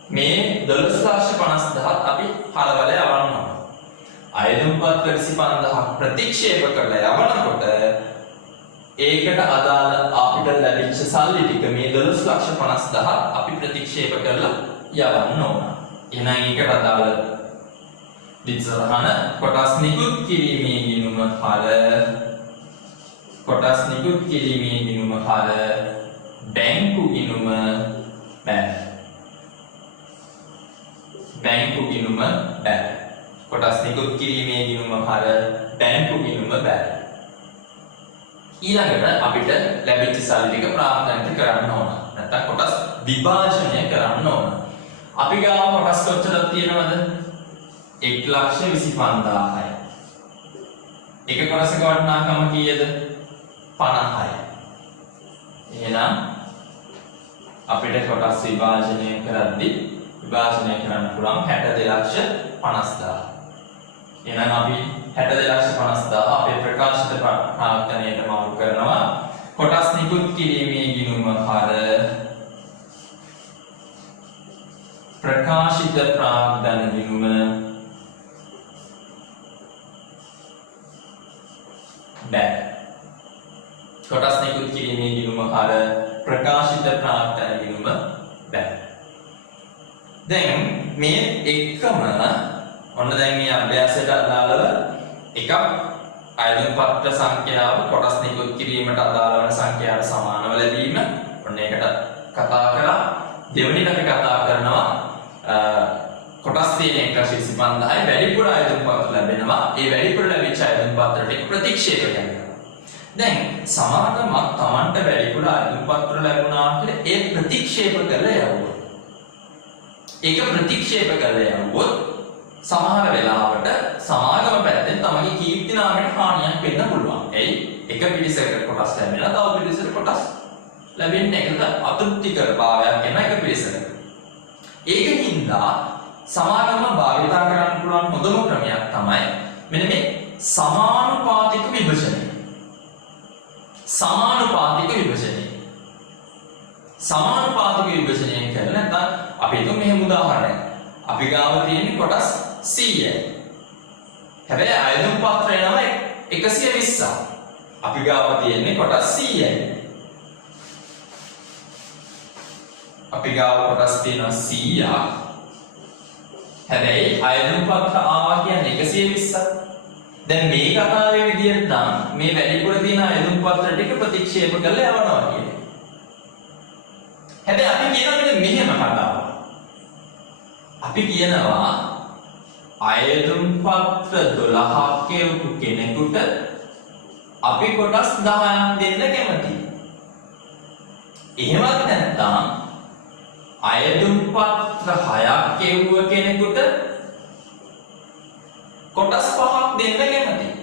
මේ 12,50,000ක් අපි හරවල යවනවා. අයදුම් පත්‍ර 25,000ක් ප්‍රතික්ෂේප කළා යවනකොට ඒකට අදාළ අපිට ලැබිච්ච සල්ලි ටික මේ 12,50,000ක් අපි ප්‍රතික්ෂේප කරලා යවන්න ඕන. එහෙනම් ඒකට අදාළ දිස්රහන කොටස් නිකුත් කිරීමේ ගිණුම හර කොටස් නිකුත් කිරීමේ ගිණුම හර බැංකු ගිණුම බැල. බැංකු ගිණුම බැල. කොටස් නිකුත් කිරීමේ ගිණුම හර බැංකු ගිණුම බැල. ඊළඟට අපිට ලැබිච්ච සල්ලි ටික ප්‍රාග්ධනිත කරන්න ඕන. නැත්නම් කොටස් විභාජනය කරන්න ඕන. අපි ගාව කොටස් කොච්චරක් තියෙනවද? 1,25,000යි. එක කොටසක වටිනාකම කීයද? 50යි. එහෙනම් අපිට කොටස් විභාජනය කරද්දී විභාජනය කරන්න පුළුවන් 62,50,000. එහෙනම් අපි 62,50,000 අපේ ප්‍රකාශිත ප්‍රාග්ධනයට මාරු කරනවා. කොටස් නිකුත් කිරීමේ ගිණුම හර ප්‍රකාශිත ප්‍රාග්ධන ගිණුම බෑ. කොටස් නිකුත් කිරීමේ ගිණුම හර ප්‍රකාශිත ප්‍රාග්ධන ගිණුම බෑ. දැන් මේ එකම ඔන්න දැන් මේ අභ්‍යාසයට අදාළව එකක් අයදුම් පත්‍ර සංඛ්‍යාව කොටස් නිකුත් කිරීමට අදාළ වන සංඛ්‍යාවට සමානව ලැබීම. ඔන්න ඒකට කතා කරා. දෙවෙනිට අපි කතා කරනවා කොටස් තියෙන 125යි වැඩිපුර අයදුම් පත්‍ර ලැබෙනවා. ඒ වැඩිපුර ලැබිච්ච අයදුම් පත්‍ර ටික ප්‍රතික්ෂේප කරනවා. දැන් සමාගමක් Tamanට වැඩිපුර අයදුම් පත්‍ර ලැබුණා කියලා ඒ ප්‍රතික්ෂේප කරලා යවුවා. ඒක ප්‍රතික්ෂේප කරලා යවුවොත් සමහර වෙලාවට සමාගම පැත්තෙන් තමගේ කීර්ති නාමයට හානියක් වෙන්න පුළුවන්. එයි එක පිරිසකට කොටස් ලැබෙනවා තව පිරිසකට කොටස් ලැබෙන්නේ නැහැ. ඒක අතෘප්තිකර භාවයක් එන එක පිරිසකට. ඒකින්ද සමාගම භාවිතා කරන්න පුළුවන් හොඳම ක්‍රමයක් තමයි මෙන්න මේ සමානුපාතික විභජනය. සමානුපාතික විභජනය. සමානුපාතික විභජනය කියන්නේ නැත්නම් අපි හිතමු මෙහෙම උදාහරණයක්. අපි ගාව තියෙන කොටස් 100යි. හැබැයි අයදුම් පත්‍රය නම 120ක්. අපි ගාව තියෙන්නේ කොටස් 100යි. අපි ගාව කොටස් තියෙනවා 100ක්. හැබැයි අයදුම් පත්‍ර ආවා කියන්නේ 120ක්. දැන් මේ කතාවේ විදිහට නම් මේ වැඩිපුර තියෙන අයදුම් පත්‍ර ටික ප්‍රතික්ෂේප කරලා යවනවා කියන්නේ. හැබැයි අපි කියනවා මෙහෙම කතාවක්. අපි කියනවා අයදුම් පත්‍ර 12ක් කියවපු කෙනෙකුට අපි කොටස් 10ක් දෙන්න කැමතියි. එහෙමත් නැත්නම් අයදුම් පත්‍ර 6ක් කියවුව කෙනෙකුට කොටස් 5ක් දෙන්න කැමතියි.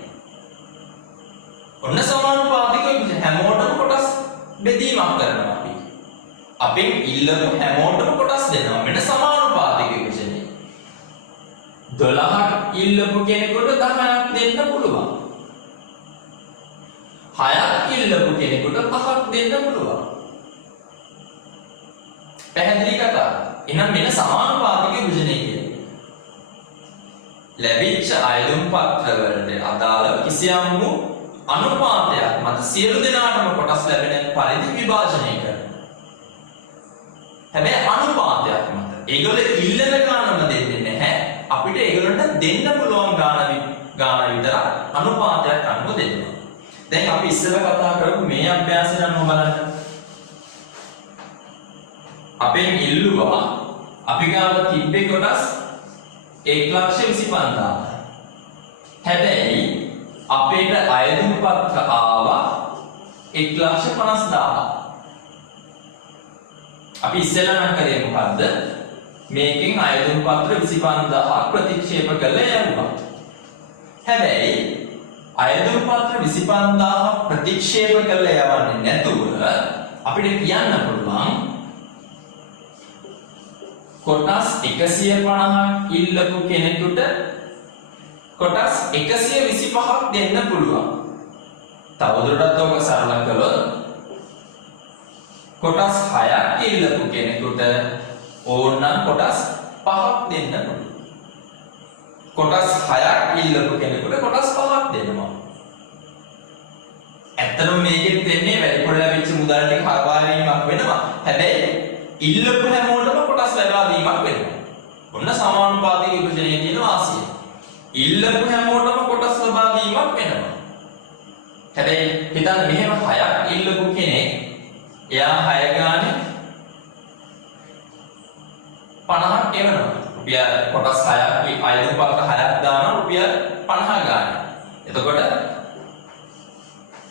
ඔන්න සමානුපාතික විදිහ හැමෝටම කොටස් බෙදීමක් කරනවා අපි. අපෙන් ඉල්ලපු හැමෝටම කොටස් දෙනවා. මෙන්න සමානුපාතික විභජනය. 12ක් ඉල්ලපු කෙනෙකුට 10ක් දෙන්න පුළුවන්. 6ක් ඉල්ලපු කෙනෙකුට 5ක් දෙන්න පුළුවන්. පැහැදිලි කතාව. එහෙනම් මෙන්න සමානුපාතික විභජනය කියන්නේ. ලැබිච්ච අයදුම් පත්‍ර වලට අදාළව කිසියම් වූ අනුපාතයක් මත සියලු දෙනාටම කොටස් ලැබෙන පරිදි විභාජනය කරනවා. හැබැයි අනුපාතයක් මත. ඒගොල්ලෝ ඉල්ලන ගානම දෙන්නේ නැහැ. අපිට ඒගොල්ලන්ට දෙන්න පුළුවන් ගාන විතර අනුපාතයක් අනුව දෙනවා. දැන් අපි ඉස්සෙල්ලා කතා කරපු මේ අභ්‍යාසය අනුව බලන්න. අපෙන් ඉල්ලුවා අපි ගාව තිබ්බේ කොටස් 1,25,000. හැබැයි අපේට අයදුම් පත්‍ර ආවා 1,50,000. අපි ඉස්සෙල්ලා නම් කරේ මොකද්ද? මේකෙන් අයදුම් පත්‍ර 25,000ක් ප්‍රතික්ෂේප කළා යනවා. හැබැයි අයදුම් පත්‍ර 25,000ක් ප්‍රතික්ෂේප කළා යවන්නේ නැතුව අපිට කියන්න පුළුවන් කොටස් 150ක් ඉල්ලපු කෙනෙකුට කොටස් 125ක් දෙන්න පුළුවන්. තවදුරටත් ඔක සරල කළොත් කොටස් 6ක් ඉල්ලපු කෙනෙකුට ඕනනම් කොටස් 5ක් දෙන්න පුළුවන්. කොටස් 6ක් ඉල්ලපු කෙනෙකුට කොටස් 5ක් දෙනවා. ඇත්තටම මේකෙත් වෙන්නේ වැඩිපුර ලැබිච්ච මුදල් ටික හරවා ගැනීමක් වෙනවා. හැබැයි ඉල්ලපු හැමෝටම කොටස් ලබා දීමක් වෙනවා. ඔන්න සමානුපාතික විභජනයේ තියෙන වාසිය. ඉල්ලපු හැමෝටම කොටස් ලබා දීමක් වෙනවා. හැබැයි හිතන්න මෙහෙම 6ක් ඉල්ලපු කෙනෙක් එයා 6 ගානේ 50ක් එවනවා. රුපියල් කොටස් 6ක් අයදුම් පත්‍ර 6ක් දානවා රුපියල් 50 ගානේ. එතකොට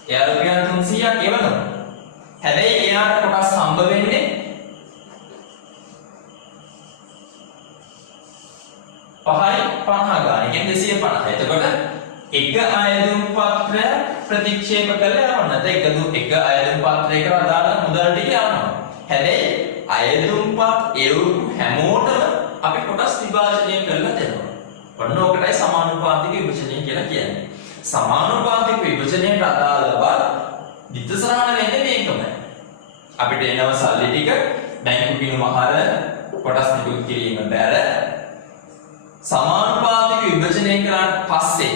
එයා රුපියල් 300ක් එවනවා. හැබැයි එයාට කොටස් හම්බ වෙන්නේ 5යි 50 ගානේ. කියන්නේ 250. එතකොට එක අයදුම් පත්‍රය ප්‍රතික්ෂේප කළා යනවා. නැත්නම් එක අයදුම් පත්‍රයකට අදාළ මුදල් ටික යනවා. හැබැයි අයදුම් පත් එවපු හැමෝටම අපි කොටස් විභාජනය කරලා දෙනවා. ඔන්න ඔකටයි සමානුපාතික විභජනය කියලා කියන්නේ. සමානුපාතික විභජනයට අදාළව විත්සරණ වෙන්නේ මේකමයි. අපිට එනවා සල්ලි ටික බැංකු ගිණුම හර කොටස් නිකුත් කිරීම බැර සමානුපාතික විභජනය කරාට පස්සේ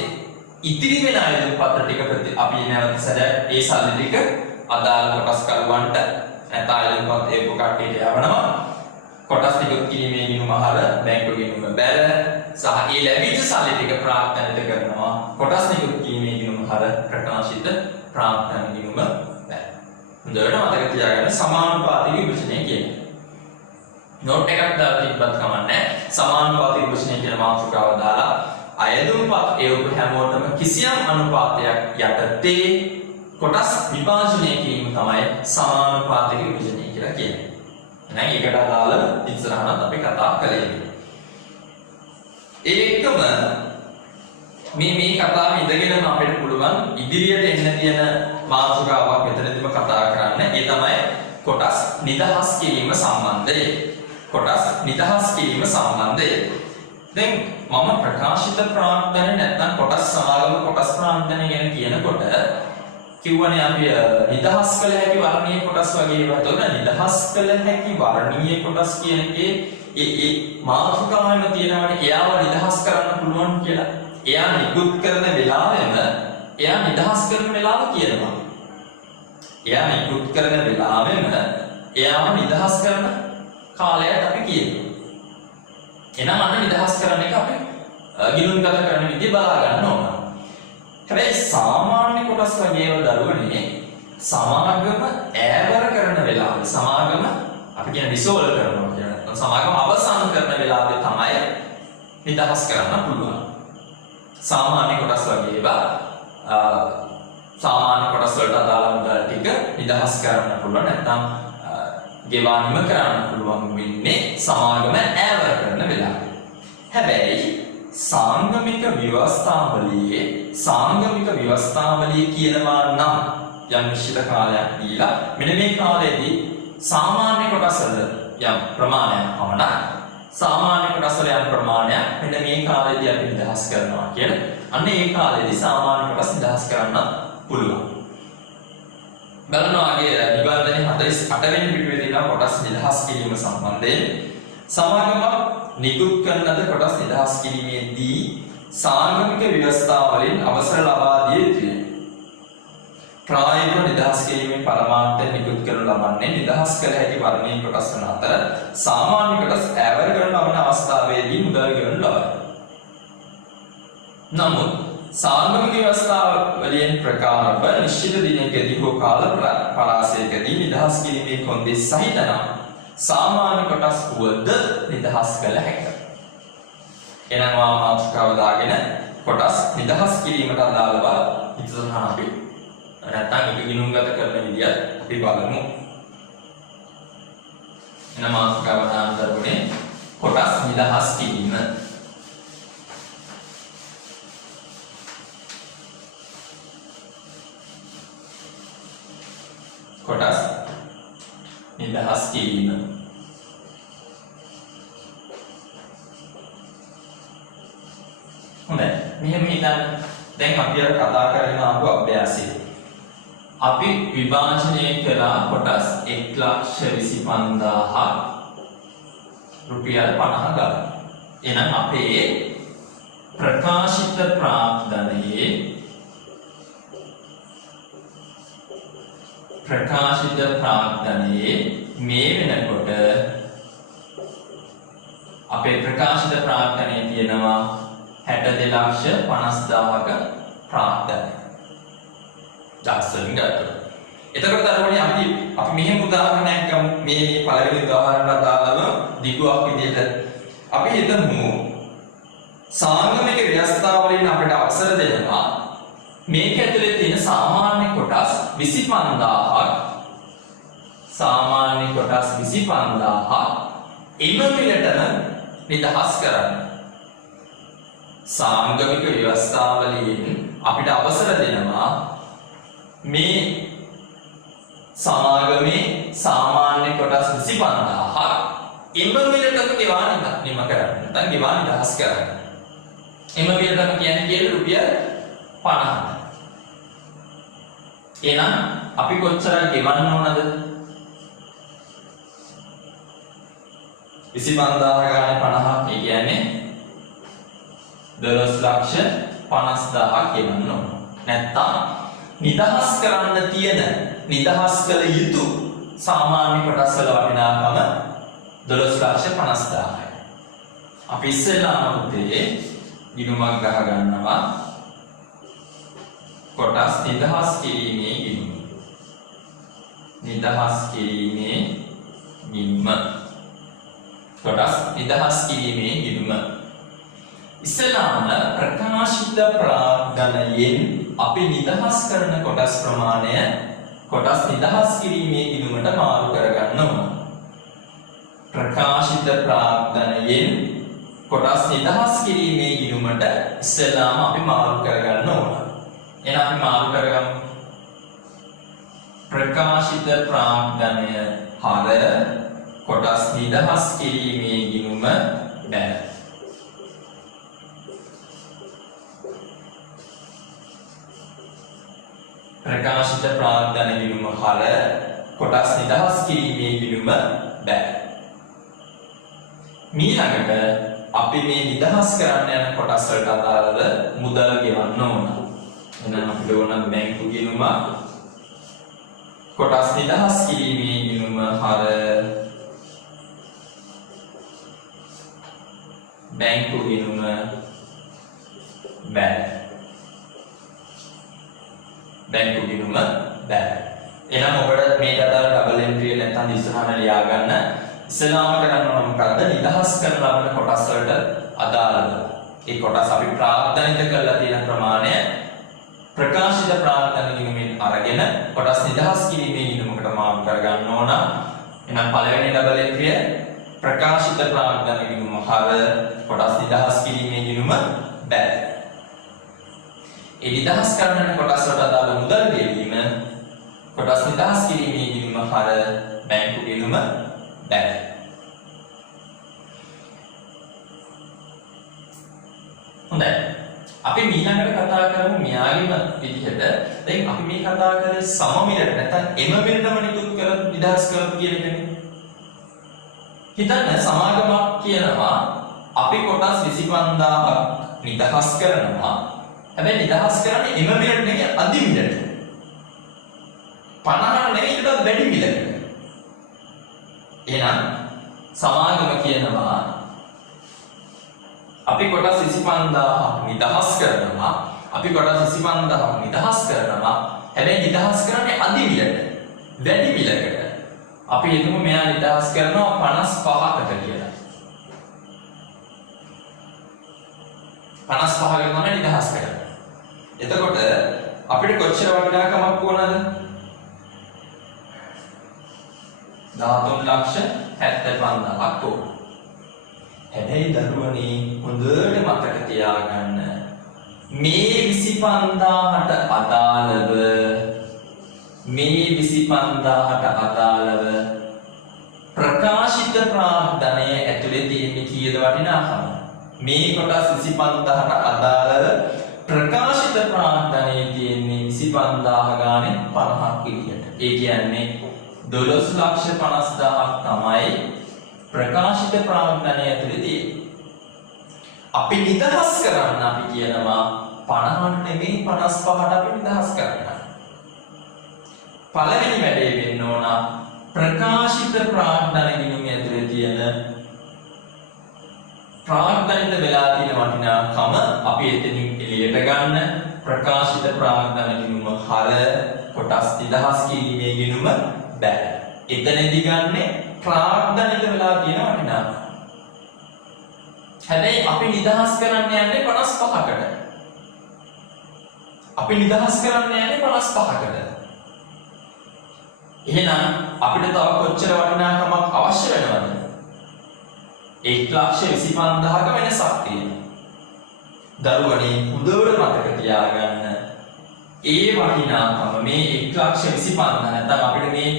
ඉතිරි වෙන අයදුම් පත්‍ර ටික අපි නැවත සැරයක් ඒ සල්ලි ටික අදාළ කොටස් කරුවන්ට නැත්නම් අයදුම් පත්‍ර ඒකු කට්ටියට යවනවා. කොටස් නිකුත් කිරීමේ ගිණුම හර බැංකු ගිණුම බැර සහ ඒ ලැබිච්ච සල්ලි ටික ප්‍රාර්ථනිත කරනවා. කොටස් නිකුත් කිරීමේ ගිණුම හර ප්‍රකාශිත ප්‍රාර්ථන ගිණුම බැර. හොඳට මතක තියාගන්න සමානුපාතික විභජනය කියන්නේ. නෝට් එකක් දාලා තිබ්බත් කමන්නේ. සමානුපාතික විභජනය කියන මාතෘකාව දාලා අයදුම්පත් ඒවපු හැමෝටම කිසියම් අනුපාතයක් යටතේ කොටස් විභාජනය කිරීම තමයි සමානුපාතික විභජනය කියලා කියන්නේ. එහෙනම් ඒකට අදාළ ඉස්සරහට අපි කතා කළේ. ඒකම මේ කතාව ඉඳගෙන අපිට පුළුවන් ඉදිරියට එන්න තියෙන මාතෘකාවක් මෙතනදිම කතා කරන්න. ඒ තමයි කොටස් නිදහස් කිරීම සම්බන්ධය. කොටස් නිදහස් කිරීම සම්බන්ධය. දැන් මම ප්‍රකාශිත ප්‍රාර්ථන නැත්නම් කොටස් සමාගම කොටස් ප්‍රාර්ථන ගැන කියනකොට කිව්වනේ අපි නිදහස් කළ හැකි වර්ණීය කොටස් වගේ ඒවා. එතකොට නිදහස් කළ හැකි වර්ණීය කොටස් කියන එකේ ඒ මාතෘකාවෙම තියෙනවානේ එයාව නිදහස් කරන්න පුළුවන් කියලා. එයා නිකුත් කරන වෙලාවෙම එයා නිදහස් කරන වෙලාව කියනවා. එයා නිකුත් කරන වෙලාවෙම එයාව නිදහස් කරන කාලයට අපි කියනවා. එහෙනම් අන්න නිදහස් කරන එක අපි ගිණුම්ගත කරන විදිහ බලා ගන්න ඕන. හැබැයි සාමාන්‍ය කොටස් වගේව දරුවනේ සමාගම ඈවර කරන වෙලාවේ සමාගම අපි කියන රිසෝල්ව් කරනවා කියන නැත්නම් සමාගම අවසන් කරන වෙලාවේ තමයි නිදහස් කරන්න පුළුවන්. සාමාන්‍ය කොටස් වගේව සාමාන්‍ය කොටස් වලට අදාළ මුදල් ටික නිදහස් කරන්න පුළුවන් නැත්නම් ගෙවන්නම කරන්න පුළුවන් වෙන්නේ සමාගම ඈවර කරන වෙලාවේ. හැබැයි සාංගමික ව්‍යවස්ථාවලියේ කියනවා නම් යම් නිශ්චිත කාලයක් දීලා මෙන්න මේ කාලයේදී සාමාන්‍ය කොටස් වල යම් ප්‍රමාණයක් පමණ සාමාන්‍ය කොටස් වල යම් ප්‍රමාණයක් මෙන්න මේ කාලයේදී අපි නිදහස් කරනවා කියලා. අන්න ඒ කාලයේදී සාමාන්‍ය කොටස් නිදහස් කරන්න පුළුවන්. බලනවාගේ නිබන්ධනයේ 48 වෙනි පිටුවේ තියෙන කොටස් නිදහස් කිරීම සම්බන්ධයෙන් සමාගම නිකුත් කරන ලද කොටස් නිදහස් කිරීමේදී සාංගමික ව්‍යවස්ථාවලින් අවසර ලබා දිය යුතුය. ප්‍රායෝගික නිදහස් කිරීමේ පරමාර්ථයෙන් නිකුත් කරනු ලබන්නේ නිදහස් කළ හැකි වර්ණීය කොටස් වන අතර සාමාන්‍ය කොටස් ඈවර කරන ලබන අවස්ථාවේදී මුදල් ගෙවනු ලබයි. නමුත් සාංගමික ව්‍යවස්ථාවලින් ප්‍රකාරව නිශ්චිත දිනකදී හෝ කාල පරාසයකදී නිදහස් කිරීමේ කොන්දේ සහිත නම් සාමාන්‍ය කොටස් වුවද නිදහස් කළ හැකිය. එනම් මාතෘකාව දාගෙන කොටස් නිදහස් කිරීමට අදාළ බව ඉතින් අපි නැත්නම් ඒක ගිණුම්ගත කරන විදිය අපි බලමු. එනම් මාතෘකාව දාන දරුවනේ කොටස් නිදහස් කිරීම. කොටස් නිදහස් කිරීම. හොඳයි. මෙහෙම හිතන්න. දැන් අපි අර කතා කරගෙන ආපු අභ්‍යාසය. අපි විභාජනය කළා කොටස් 1,25,000 රුපියල් 50 ගන්න. එහෙනම් අපේ ප්‍රකාශිත ප්‍රාර්ථනයේ මේ වෙනකොට අපේ ප්‍රකාශිත ප්‍රාර්ථනයේ තියෙනවා 62,50,000ක ප්‍රාර්ථනය. ජාස්වලින් ගත්තා. එතකොට දරුවනේ අපි මෙහෙම උදාහරණයක් ගමු. මේ පළවෙනි උදාහරණයට අදාළව දිගුවක් විදිහට අපි හිතමු සාංගමික ව්‍යවස්ථාවලින් අපිට අවසර දෙනවා මේක ඇතුලේ තියෙන සාමාන්‍ය කොටස් 25,000ක් සාමාන්‍ය කොටස් 25,000ක් එම මිලටම නිදහස් කරන්න. සාංගමික ව්‍යවස්ථාවලින් අපිට අවසර දෙනවා මේ සමාගමේ සාමාන්‍ය කොටස් 25,000ක් එම මිලටම ගෙවන්න නිම කරන්න. නැත්නම් ගෙවන්න නිදහස් කරන්න. එම මිලටම කියන්නේ රුපියල් 50. එහෙනම් අපි කොච්චර ගෙවන්න ඕනද? 25000 ගානේ 50ක් ඒ කියන්නේ 12,50,000ක් ගෙවන්න ඕන. නැත්තම් නිදහස් කරන්න තියෙන නිදහස් කළ යුතු සාමාන්‍ය කොටස් වල වටිනාකම 12,50,000යි. අපි ඉස්සෙල්ලාම පුතේ ගිණුමක් ගහ ගන්නවා. කොටස් නිදහස් කිරීමේ ගිණුම. නිදහස් කිරීමේ ගිණුම. කොටස් නිදහස් කිරීමේ ගිණුම. ඉස්සෙල්ලාම ප්‍රකාශිත ප්‍රාග්ධනයෙන් අපි නිදහස් කරන කොටස් ප්‍රමාණය කොටස් නිදහස් කිරීමේ ගිණුමට මාරු කරගන්න ඕන. ප්‍රකාශිත ප්‍රාග්ධනයෙන් කොටස් නිදහස් කිරීමේ ගිණුමට ඉස්සෙල්ලාම අපි මාරු කරගන්න ඕන. එහෙනම් අපි මාරු කරගමු. ප්‍රකාශිත ප්‍රාග්ධනය හර කොටස් නිදහස් කිරීමේ ගිණුම බැල. ප්‍රකාශිත ප්‍රාග්ධන ගිණුම හර කොටස් නිදහස් කිරීමේ ගිණුම බැල. ඊළඟට අපි මේ නිදහස් කරන්න යන කොටස් වලට අදාළව මුදල ගෙවන්න ඕන. එහෙනම් අපිට ඕන බැංකු ගිණුම කොටස් නිදහස් කිරීමේ ගිණුම හර බැංකු ගිණුම බැල. බැංකු ගිණුම බැල. එහෙනම් ඔබට මේකට අදාළ ඩබල් එන්ට්‍රි එක නැත්නම් ඉස්සරහට ලියා ගන්න. ඉස්සෙල්ලාම කරන්න ඕන මොකද්ද? නිදහස් කරන ලබන කොටස් වලට අදාළව. ඒ කොටස් අපි ප්‍රාග්ධනිත කරලා තියෙන ප්‍රමාණය ප්‍රකාශිත ප්‍රාග්ධන ගිණුමෙන් අරගෙන කොටස් නිදහස් කිරීමේ ගිණුමකට මාරු කර ගන්න ඕන. එහෙනම් පළවෙනි ඩබල් එන්ට්‍රිය ප්‍රකාශිත ප්‍රාග්ධන ගිණුම හර කොටස් නිදහස් කිරීමේ ගිණුම බැල. ඒ නිදහස් කරන කොටස් වලට අදාළ මුදල් ගෙවීම කොටස් නිදහස් කිරීමේ ගිණුම හර බැංකු ගිණුම බැල. හොඳයි. අපි ඊළඟට කතා කරමු මෙයාගේම විදිහට. දැන් අපි මේ කතා කරේ සම මිලට නැත්නම් එම මිලටම නිකුත් කළ නිදහස් කළොත් කියන එකනේ. හිතන්න සමාගමක් කියනවා අපි කොටස් 25000ක් නිදහස් කරනවා. හැබැයි නිදහස් කරන්නේ එම මිලට නෙවෙයි අධි මිලට. 50 නෙවෙයි ඊට වැඩි මිලකට. එහෙනම් සමාගම කියනවා අපි කොටස් 25000ක් නිදහස් කරනවා. අපි කොටස් 25000ක් නිදහස් කරනවා. හැබැයි නිදහස් කරන්නේ අධි මිලට. වැඩි මිලකට. අපි හිතමු මෙයා නිදහස් කරනවා 55කට කියලා. 55කට තමයි නිදහස් කරන්නේ. එතකොට අපිට කොච්චර වටිනාකමක් ඕනද? 13,75,000ක් ඕන. හැබැයි දරුවනේ හොඳට මතක තියාගන්න මේ 25000ට අදාළව ප්‍රකාශිත ප්‍රාග්ධනය ඇතුලේ තියෙන කීයද වටිනාකම? මේ කොටස් 25000ට අදාළව ප්‍රකාශිත ප්‍රාග්ධනයේ තියෙන්නේ 25000 ගානේ 50ක් විදියට. ඒ කියන්නේ 12,50,000ක් තමයි ප්‍රකාශිත ප්‍රාග්ධනය ඇතුලේ තියෙන්නේ. අපි නිදහස් කරන්න අපි කියනවා 50ට නෙමෙයි 55ට අපි නිදහස් කරන්න. පළවෙනි වැඩේ වෙන්න ඕන ප්‍රකාශිත ප්‍රාග්ධන ගිණුම ඇතුලේ තියෙන ප්‍රාග්ධනිත වෙලා තියෙන වටිනාකම අපි එතනින් එළියට ගන්න. ප්‍රකාශිත ප්‍රාග්ධන ගිණුම හර කොටස් නිදහස් කිරීමේ ගිණුම බැල. එතනදී ගන්නේ ප්‍රාග්ධනිත වෙලා තියෙන වටිනාකම. හැබැයි අපි නිදහස් කරන්න යන්නේ 55කට. අපි නිදහස් කරන්න යන්නේ 55කට. එහෙනම් අපිට තව කොච්චර වටිනාකමක් අවශ්‍ය වෙනවද? 1,25,000ක වෙනසක් තියෙනවා. දරුවනේ හොඳට මතක තියාගන්න. ඒ වටිනාකම මේ 1,25,000 නැත්නම් අපිට මේ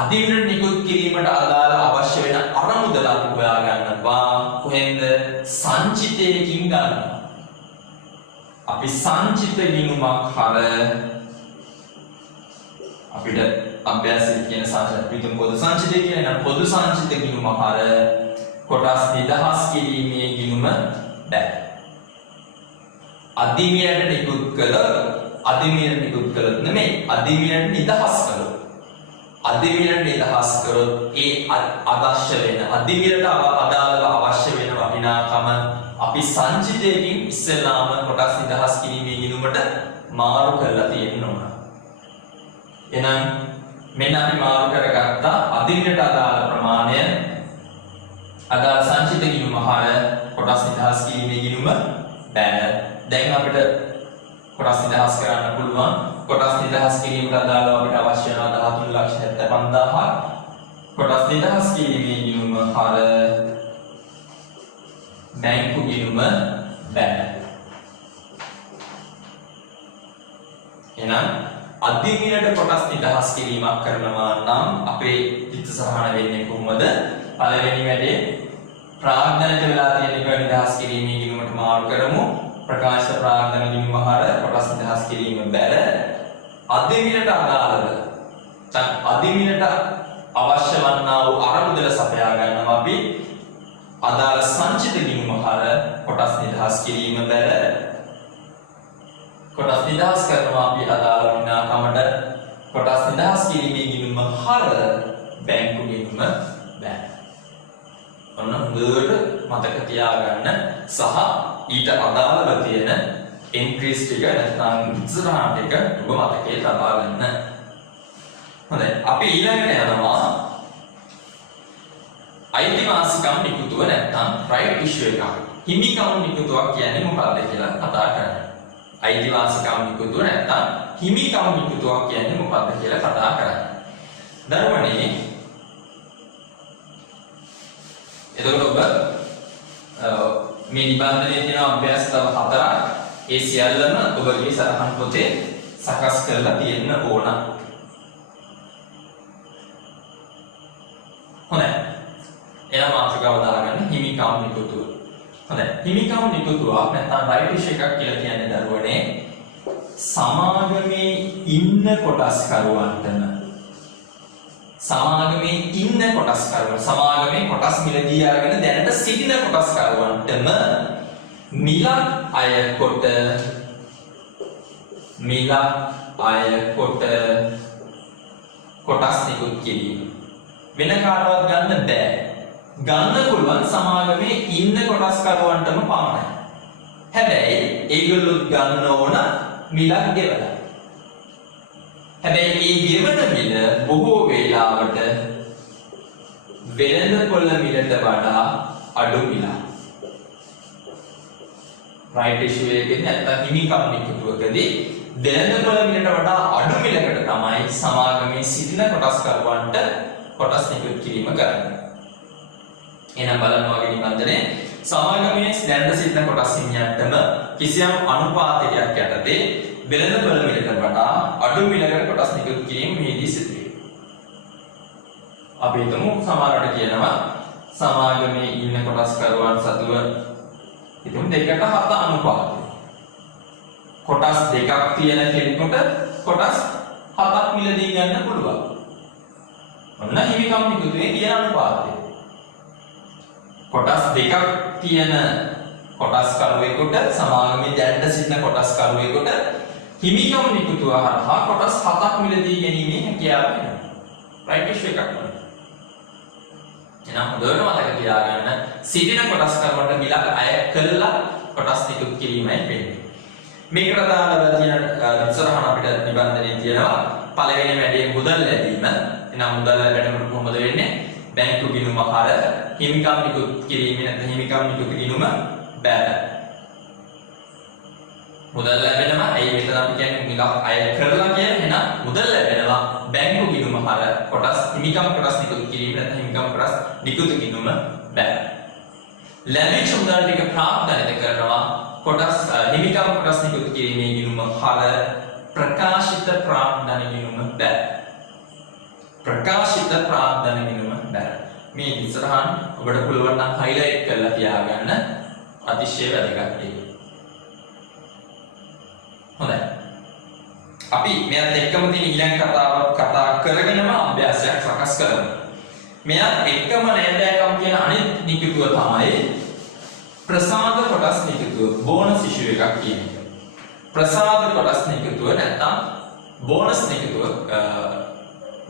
අධිවිනට නිකුත් කිරීමට අදාළ අවශ්‍ය වෙන අරමුදල අපි හොයා ගන්නවා. කොහෙන්ද? සංචිතයකින් ගන්නවා. අපි සංචිත ගිණුමක් හර අපිට අභ්‍යාසයේ කියන සංචිත පිටු පොදු සංචිතය කියන පොදු සංචිත ගිණුම හර කොටස් නිදහස් කිරීමේ ගිණුම බෑ. අදිමියට නිකුත් කළොත් නෙමෙයි අදිමියට නිදහස් කළොත්. අදිමියට නිදහස් කරොත් ඒ අවශ්‍ය වෙන අදිමියට අදාළව අවශ්‍ය වෙන වටිනාකම අපි සංචිතයකින් ඉස්සෙල්ලාම කොටස් නිදහස් කිරීමේ ගිණුමට මාරු කරලා තියෙන්න ඕන. එහෙනම් මෙන්න අපි මාරු කරගත්තා අදිමියට අදාළ ප්‍රමාණය අදාළ සංචිත ගිණුම හර කොටස් නිදහස් කිරීමේ ගිණුම බෑ. දැන් අපිට කොටස් නිදහස් කරන්න පුළුවන්. කොටස් නිදහස් කිරීමට අදාළව අපිට අවශ්‍ය වෙන 13,75,000ක් කොටස් නිදහස් කිරීමේ ගිණුම හර බැංකු ගිණුම බෑ. එහෙනම් අධිමිනට කොටස් නිදහස් කිරීමක් කරනවා නම් අපේ චිත්ත සහන වෙන්නේ කොහොමද? පළවෙනි වැඩේ ප්‍රාග්ධනයට වෙලා තියෙන එක නිදහස් කිරීමේ ගිණුමට මාරු කරමු. ප්‍රකාශ ප්‍රාග්ධන ගිණුම හර කොටස් නිදහස් කිරීම බැර. අධිමිනට අදාළව අධිමිනට අවශ්‍ය වන්නා වූ අරමුදල සපයා ගන්නවා අපි අදාළ සංචිත ගිණුම හර කොටස් නිදහස් කිරීම බැර. කොටස් නිදහස් කරනවා අපි අදාළ වටිනාකමට කොටස් නිදහස් කිරීමේ ගිණුම හර බැංකු ගිණුම බෑ. ඔන්න හොඳට මතක තියාගන්න සහ ඊට අදාළව තියෙන එන්ට්‍රීස් ටික නැත්නම් ඉස්සරහට එක ඔබ මතකයේ තබා ගන්න. හොඳයි අපි ඊළඟට යනවා අයිතිවාසිකම් නිකුතුව නැත්නම් රයිට් ඉෂුව එක. හිමිකම් නිකුතුවක් කියන්නේ මොකක්ද කියලා කතා කරන්න. අයිතිවාසිකම් නිකුතුව නැත්නම් හිමිකම් නිකුතුවක් කියන්නේ මොකක්ද කියලා කතා කරන්න. ධර්මණී එතකොට ඔබ මේ නිබන්ධනයේ තියෙන අභ්‍යාස තව 4ක් ඒ සියල්ලම ඔබගේ සරහන් පොතේ සකස් කරලා තියෙන්න ඕන. හොඳයි. එනම් මාතෘකාව දාගන්න හිමිකම් නිකුතුව. හොඳයි. හිමිකම් නිකුතුවක් නැත්නම් රයිට් ඉෂුව එකක් කියලා කියන්නේ දරුවනේ සමාගමේ ඉන්න කොටස්කරුවන්ටම සමාගමේ කොටස් මිලදී අරගෙන දැනට සිටින කොටස්කරුවන්ටම මිලක් අය කොට කොටස් නිකුත් කිරීම. වෙන කාටවත් ගන්න බෑ. ගන්න පුළුවන් සමාගමේ ඉන්න කොටස්කරුවන්ටම පමණයි. හැබැයි ඒගොල්ලෝ ගන්න ඕන මිලක් ගෙවලා. හැබැයි මේ ගෙවන මිල බොහෝ වේලාවට වෙළඳපොළ මිලට වඩා අඩු මිලක්. රයිට් ඉෂුව එකේ නැත්නම් හිමිකම් නිකුතුවකදී වෙළඳපොළ මිලට වඩා අඩු මිලකට තමයි සමාගමේ සිටින කොටස්කරුවන්ට කොටස් නිකුත් කිරීම කරන්නේ. එහෙනම් බලන්න වගේ නිබන්ධනයේ සමාගමේ දැනට සිටින කොටස් හිමියන්ටම කිසියම් අනුපාතයක් යටතේ වෙළඳපොළ මිලට වඩා අඩු මිලකට කොටස් නිකුත් කිරීම මෙහිදී සිදු වේ. අපි හිතමු සමහරවිට කියනවා සමාගමේ ඉන්න කොටස්කරුවන් සතුව හිතමු 2:7 අනුපාතය. කොටස් දෙකක් තියෙන කෙනෙකුට කොටස් 7ක් මිලදී ගන්න පුළුවන්. ඔන්න හිමිකම් නිකුතුවේ කියන අනුපාතය. කොටස් දෙකක් තියෙන කොටස්කරුවෙකුට සමාගමේ දැනට සිටින කොටස්කරුවෙකුට හිමිකම් නිකුතුව හරහා කොටස් 7ක් මිලදී ගැනීමේ හැකියාව වෙනවා. රයිට් ඉෂුව එකක් වань. එහෙනම් හොඳට මතක තියාගන්න සිටින කොටස්කරුවන්ට මිලක් අය කළා කොටස් නිකුත් කිරීමයි වෙන්නේ. මේකට අදාළව තියෙන ඉස්සරහන අපිට නිබන්ධනයේ තියෙනවා පළවෙනි වැඩේ මුදල් ලැබීම. එහෙනම් මුදල් ලැබෙනකොට කොහොමද වෙන්නේ? බැංකු ගිණුම හර හිමිකම් නිකුත් කිරීම නැත්නම් හිමිකම් නිකුත් ගිණුම බෑ. මුදල් ලැබෙනවා. ඒ මෙතන අපි කියන්නේ මිලක් අය කරලා කියන්නේ එහෙනම් මුදල් ලැබෙනවා බැංකු ගිණුම හර කොටස් හිමිකම් කොටස් නිකුත් කිරීම නැත්නම් හිමිකම් කොටස් නිකුත් ගිණුම බෑ. ලැබෙච්ච මුදල් ටික ප්‍රාග්ධනිත කරනවා කොටස් හිමිකම් කොටස් නිකුත් කිරීමේ ගිණුම හර ප්‍රකාශිත ප්‍රාග්ධන ගිණුම බෑ. ප්‍රකාශිත ප්‍රාග්ධන ගිණුම බෑ. මේ ඉස්සරහන් ඔබට පුළුවන් නම් හයිලයිට් කරලා තියාගන්න අතිශය වැදගත් ඒක. හොඳයි. අපි මෙයත් එක්කම තියෙන ඊළඟ කතාව කතා කරගෙනම අභ්‍යාසයක් සකස් කරමු. මෙයා එකම නෑදෑකම් කියන අනිත් නිකුතුව තමයි ප්‍රසාද කොටස් නිකුතුව බෝනස් ඉෂුව එකක් කියන එක. ප්‍රසාද කොටස් නිකුතුව නැත්නම් බෝනස් නිකුතුව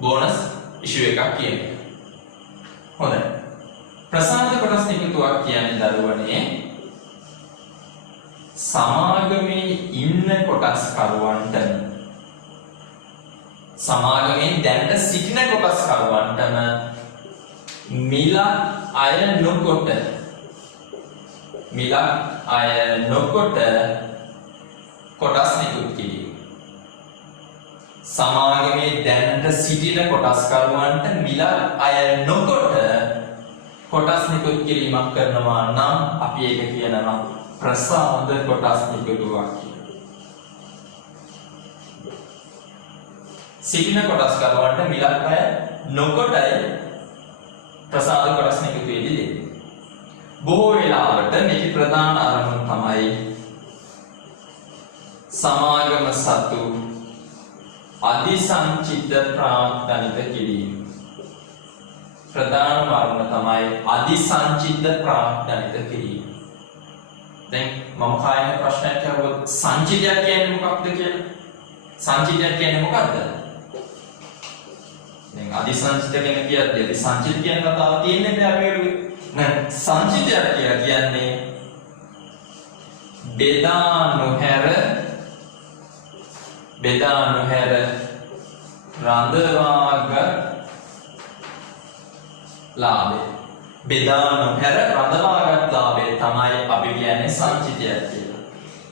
බෝනස් ඉෂුව එකක් කියන එක. හොඳයි. ප්‍රසාද කොටස් නිකුතුවක් කියන්නේ දරුවනේ සමාගමේ ඉන්න කොටස් කරුවන්ට සමාගමේ දැනට සිටින කොටස් කරුවන්ටම මිල අය නොකොට කොටස් නිකුත් කිරීම. සමාගමේ දැනට සිටින කොටස් කරුවන්ට මිල අය නොකොට කොටස් නිකුත් කිරීමක් කරනවා නම් අපි ඒක කියනවා ප්‍රසාද කොටස් නිකුතුවක් කියලා. සිටින කොටස් කරුවන්ට මිලක් අය නොකොටයි ප්‍රසාද කොටස් නිකුතුවේදී දෙන්නේ. බොහෝ වෙලාවට මේකේ ප්‍රධාන අරමුණ තමයි සමාගම සතු අධිසංචිත ප්‍රාග්ධනිත කිරීම. ප්‍රධාන අරමුණ තමයි අධිසංචිත ප්‍රාග්ධනිත කිරීම. දැන් මම කායන ප්‍රශ්නයක් අහුවොත් සංචිතයක් කියන්නේ මොකක්ද කියලා? සංචිතයක් කියන්නේ මොකක්ද? දැන් අධිසංචිත කියන කියද්දී අධිසංචිත කියන කතාව තියෙන්නේ නැහැ අපි නෑ. සංචිතයක් කියලා කියන්නේ බෙදා නොහැර රඳවාගත් ලාභය. බෙදා නොහැර රඳවාගත් ලාභය තමයි අපි කියන්නේ සංචිතයක් කියලා.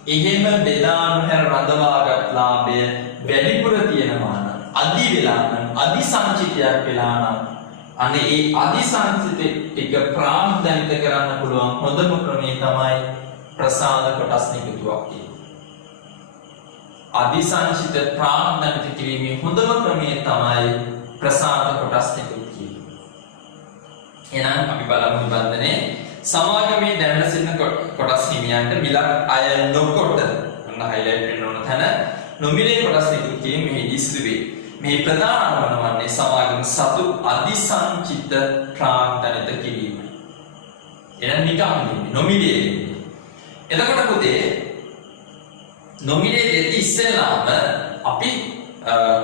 එහෙම බෙදා නොහැර රඳවාගත් ලාභය වැඩිපුර තියෙනවා නම් අධි වෙලා නම් අධිසංචිතයක් වෙලා නම් අනේ ඒ අධිසංචිත ටික ප්‍රාග්ධනිත කරන්න පුළුවන් හොඳම ක්‍රමය තමයි ප්‍රසාද කොටස් නිකුතුවක් කියන්නේ. අධිසංචිත ප්‍රාග්ධනිත කිරීමේ හොඳම ක්‍රමය තමයි ප්‍රසාද කොටස් නිකුත් කිරීම. එහෙනම් අපි බලමු නිබන්ධනේ සමාගමේ දැනට සිටින කොටස් හිමියන්ට මිලක් අය නොකොට අන්න හයිලයිට් වෙන්න ඕන තැන නොමිලේ කොටස් නිකුත් කිරීම මෙහිදී සිදු වේ. මේ ප්‍රධාන අරමුණ වන්නේ සමාගම සතු අධිසංචිත ප්‍රාග්ධනිත කිරීම. එහෙනම් නිකම් නොමිලේ දෙන්නේ. එතකොට පුතේ නොමිලේ දෙති ඉස්සෙල්ලාම අපි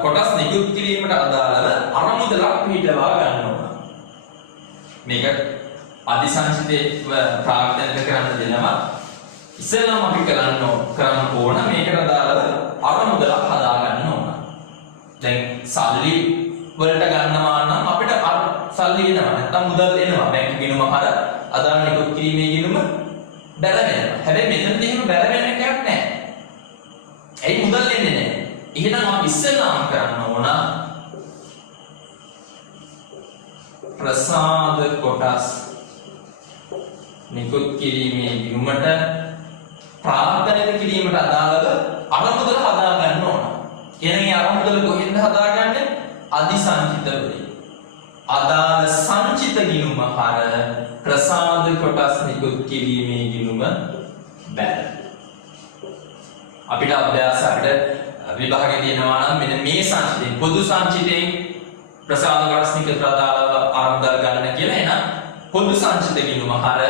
කොටස් නිකුත් කිරීමට අදාළව අරමුදලක් පිටවා ගන්න ඕන. මේක අධිසංචිතේ ප්‍රාග්ධනිත කරන්න දෙනවා. ඉස්සෙල්ලාම අපි කරන්න ඕන මේකට අදාළව අරමුදලක් හදා ගන්න ඕන. දැන් සල්ලි වලට ගන්නවා නම් අපිට සල්ලි එනවා නැත්නම් මුදල් එනවා. බැංකු ගිණුම හර අදාළ නිකුත් කිරීමේ ගිණුම බැල වෙනවා. හැබැයි මෙතනදී එහෙම බැල වෙන්න එකක් නැහැ. ඇයි මුදල් එන්නේ නැහැ? එහෙනම් අපි ඉස්සෙල්ලාම කරන්න ඕන ප්‍රසාද කොටස් නිකුත් කිරීමේ ගිණුමට ප්‍රාග්ධනිත කිරීමට අදාළව අරමුදල හදා ගන්න ඕන. එහෙනම් මේ අරමුදල කොහෙන්ද හදාගන්නේ? අධිසංචිත වලින්. අදාළ සංචිත ගිණුම හර ප්‍රසාද කොටස් නිකුත් කිරීමේ ගිණුම බැල. අපිට අභ්‍යාස අපිට විභාගේ තියෙනවා නම් මෙන්න මේ සංචිතයෙන් පොදු සංචිතයෙන් ප්‍රසාද කොටස් නිකුත් අදාළව අරමුදල ගන්න කියලා. එහෙනම් පොදු සංචිත ගිණුම හර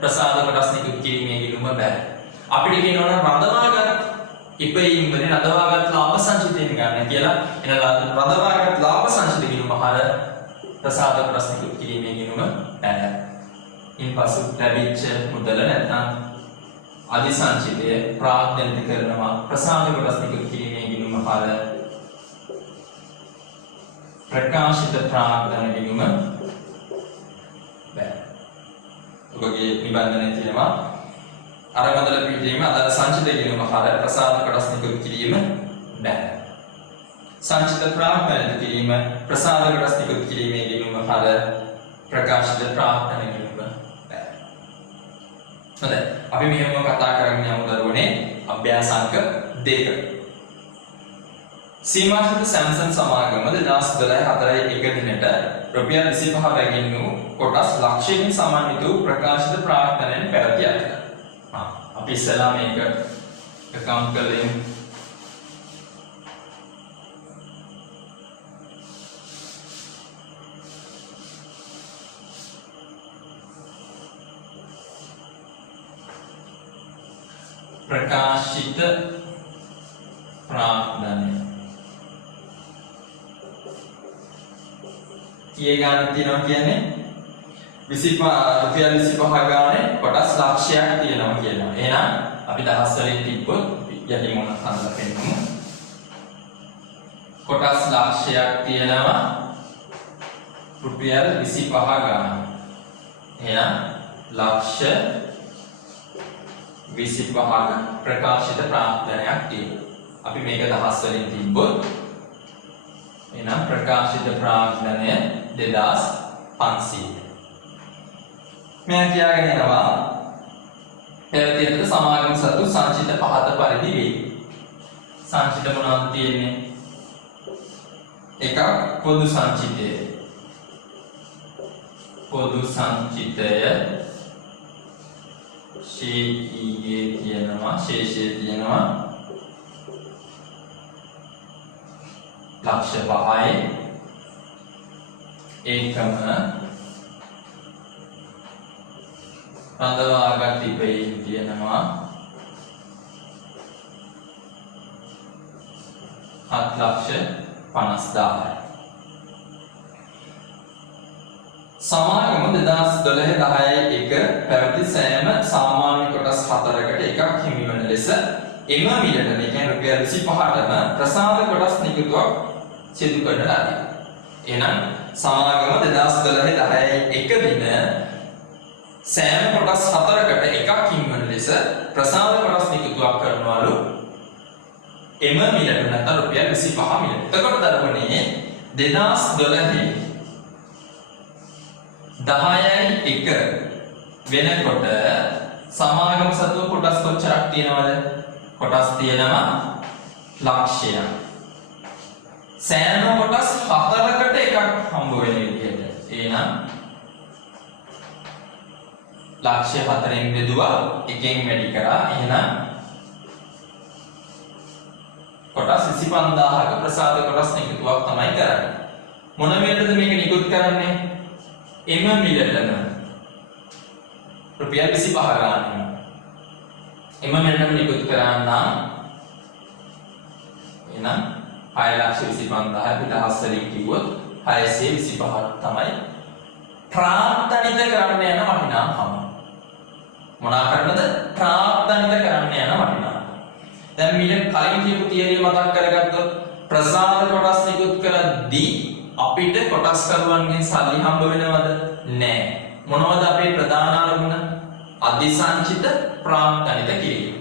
ප්‍රසාද කොටස් නිකුත් කිරීමේ ගිණුම බැල. අපිට කියනවා නම් රඳවාගත් ඉපයීම් වලින් රඳවාගත් ලාභ සංචිතයෙන් ගන්න කියලා. එහෙනම් රඳවාගත් ලාභ සංචිත ගිණුම හර ප්‍රසාද කොටස් නිකුත් කිරීමේ ගිණුම බැල. ඉන්පසු ලැබිච්ච මුදල නැත්නම් අධිසංචිතය ප්‍රාග්ධනිත කරනවා ප්‍රසාද කොටස් නිකුත් කිරීමේ ගිණුම හර ප්‍රකාශිත ප්‍රාග්ධන ගිණුම බැල. ඔබගේ නිබන්ධනයේ තියෙනවා අරමුදල පිළිදීම අදාළ සංචිත ගිණුම හර ප්‍රසාද කොටස් නිකුත් කිරීම බැල. සංචිත ප්‍රාග්ධනිත කිරීම ප්‍රසාද කොටස් නිකුත් කිරීමේ ගිණුම හර ප්‍රකාශිත ප්‍රාග්ධන ගිණුම බැල. හොඳයි. අපි මෙහෙම කතා කරගෙන යමු දරුවනේ අභ්‍යාසාංක 2. සීමාශිත සැම්සන් සමාගම 2012 4 දිනට රුපියල් 25 බැගින් වූ කොටස් ලක්ෂයකින් සමන්විත වූ ප්‍රකාශිත ප්‍රාග්ධනයෙන් පැවති අතර. අපි ඉස්සලා මේක account කරලා ප්‍රකාශිත ප්‍රාග්ධනය කීය ගානක් තියෙනවා කියන්නේ 25 රුපියල් 25 ගානේ කොටස් ලක්ෂයක් තියෙනවා කියනවා. එහෙනම් අපි දහස් වලින් තිබ්බොත් යටි මොන හඳලා පෙන්නමු. කොටස් ලක්ෂයක් තියෙනවා රුපියල් 25 ගාන. එහෙනම් ලක්ෂ 25ක ප්‍රකාශිත ප්‍රාග්ධනයක් තියෙනවා. අපි මේක දහස් වලින් තිබ්බොත් එහෙනම් ප්‍රකාශිත ප්‍රාග්ධනය 2500. මම කියාගෙන යනවා පැවතියට සමාගම සතු සංචිත පහත පරිදි වේ. සංචිත මොනවද තියෙන්නේ? එකක් පොදු සංචිතය. පොදු සංචිතය ශේෂයේ තියෙනවා ලක්ෂ 5යි ඒකම රඳවාගත් තිබෙයි තියෙනවා 7,50,000යි. සමාගම 2012-10 පැවති සෑම සාමාන්‍ය කොටස් 4කට එකක් හිමිවන ලෙස එම මිලට මේ කියන්නේ රුපියල් 25ටම ප්‍රසාද කොටස් නිකුතක් සිදු කරන ලදී. එහෙනම් සමාගම 2012-10 දින සෑම කොටස් 4කට එකක් හිමිවන ලෙස ප්‍රසාද කොටස් නිකුතක් කරනවලු එම මිලට නැත්නම් රුපියල් 25 මිලට. එතකොට දරුවනේ 2012 10යි 1 වෙනකොට සමාගම සතුව කොටස් කොච්චරක් තියෙනවද? කොටස් තියෙනවා ලක්ෂයක්. සෑම කොටස් 4කට එකක් හම්බ වෙන විදිහට. එහෙනම් ලක්ෂය 4න් බෙදුවා එකෙන් වැඩි කරා. එහෙනම් කොටස් 25000ක ප්‍රසාද කොටස් නිකුත්වක් තමයි කරන්නේ. මොන මිලටද මේක නිකුත් කරන්නේ? එම මිලටම රුපියල් 25 ගන්න. එම මිලටම නිකුත් කරන්න එහෙනම් 6,25,000 අපිට හස්සලින් කිව්වොත් 625ක් තමයි ප්‍රාර්ථනිත කරන්න යන වටිනාකම. මොනවා කරන්නද? ප්‍රාර්ථනිත කරන්න යන වටිනාකම. දැන් මිල කලින් කියපු තියරිය මතක් කරගත්තොත් ප්‍රසාද කොටස් නිකුත් කරද්දී අපිට කොටස් කරුවන්ගෙන් සල්ලි හම්බ වෙනවද? නැහැ. මොනවද අපේ ප්‍රධාන අරමුණ? අධිසංචිත ප්‍රාග්ධනිත කිරීම.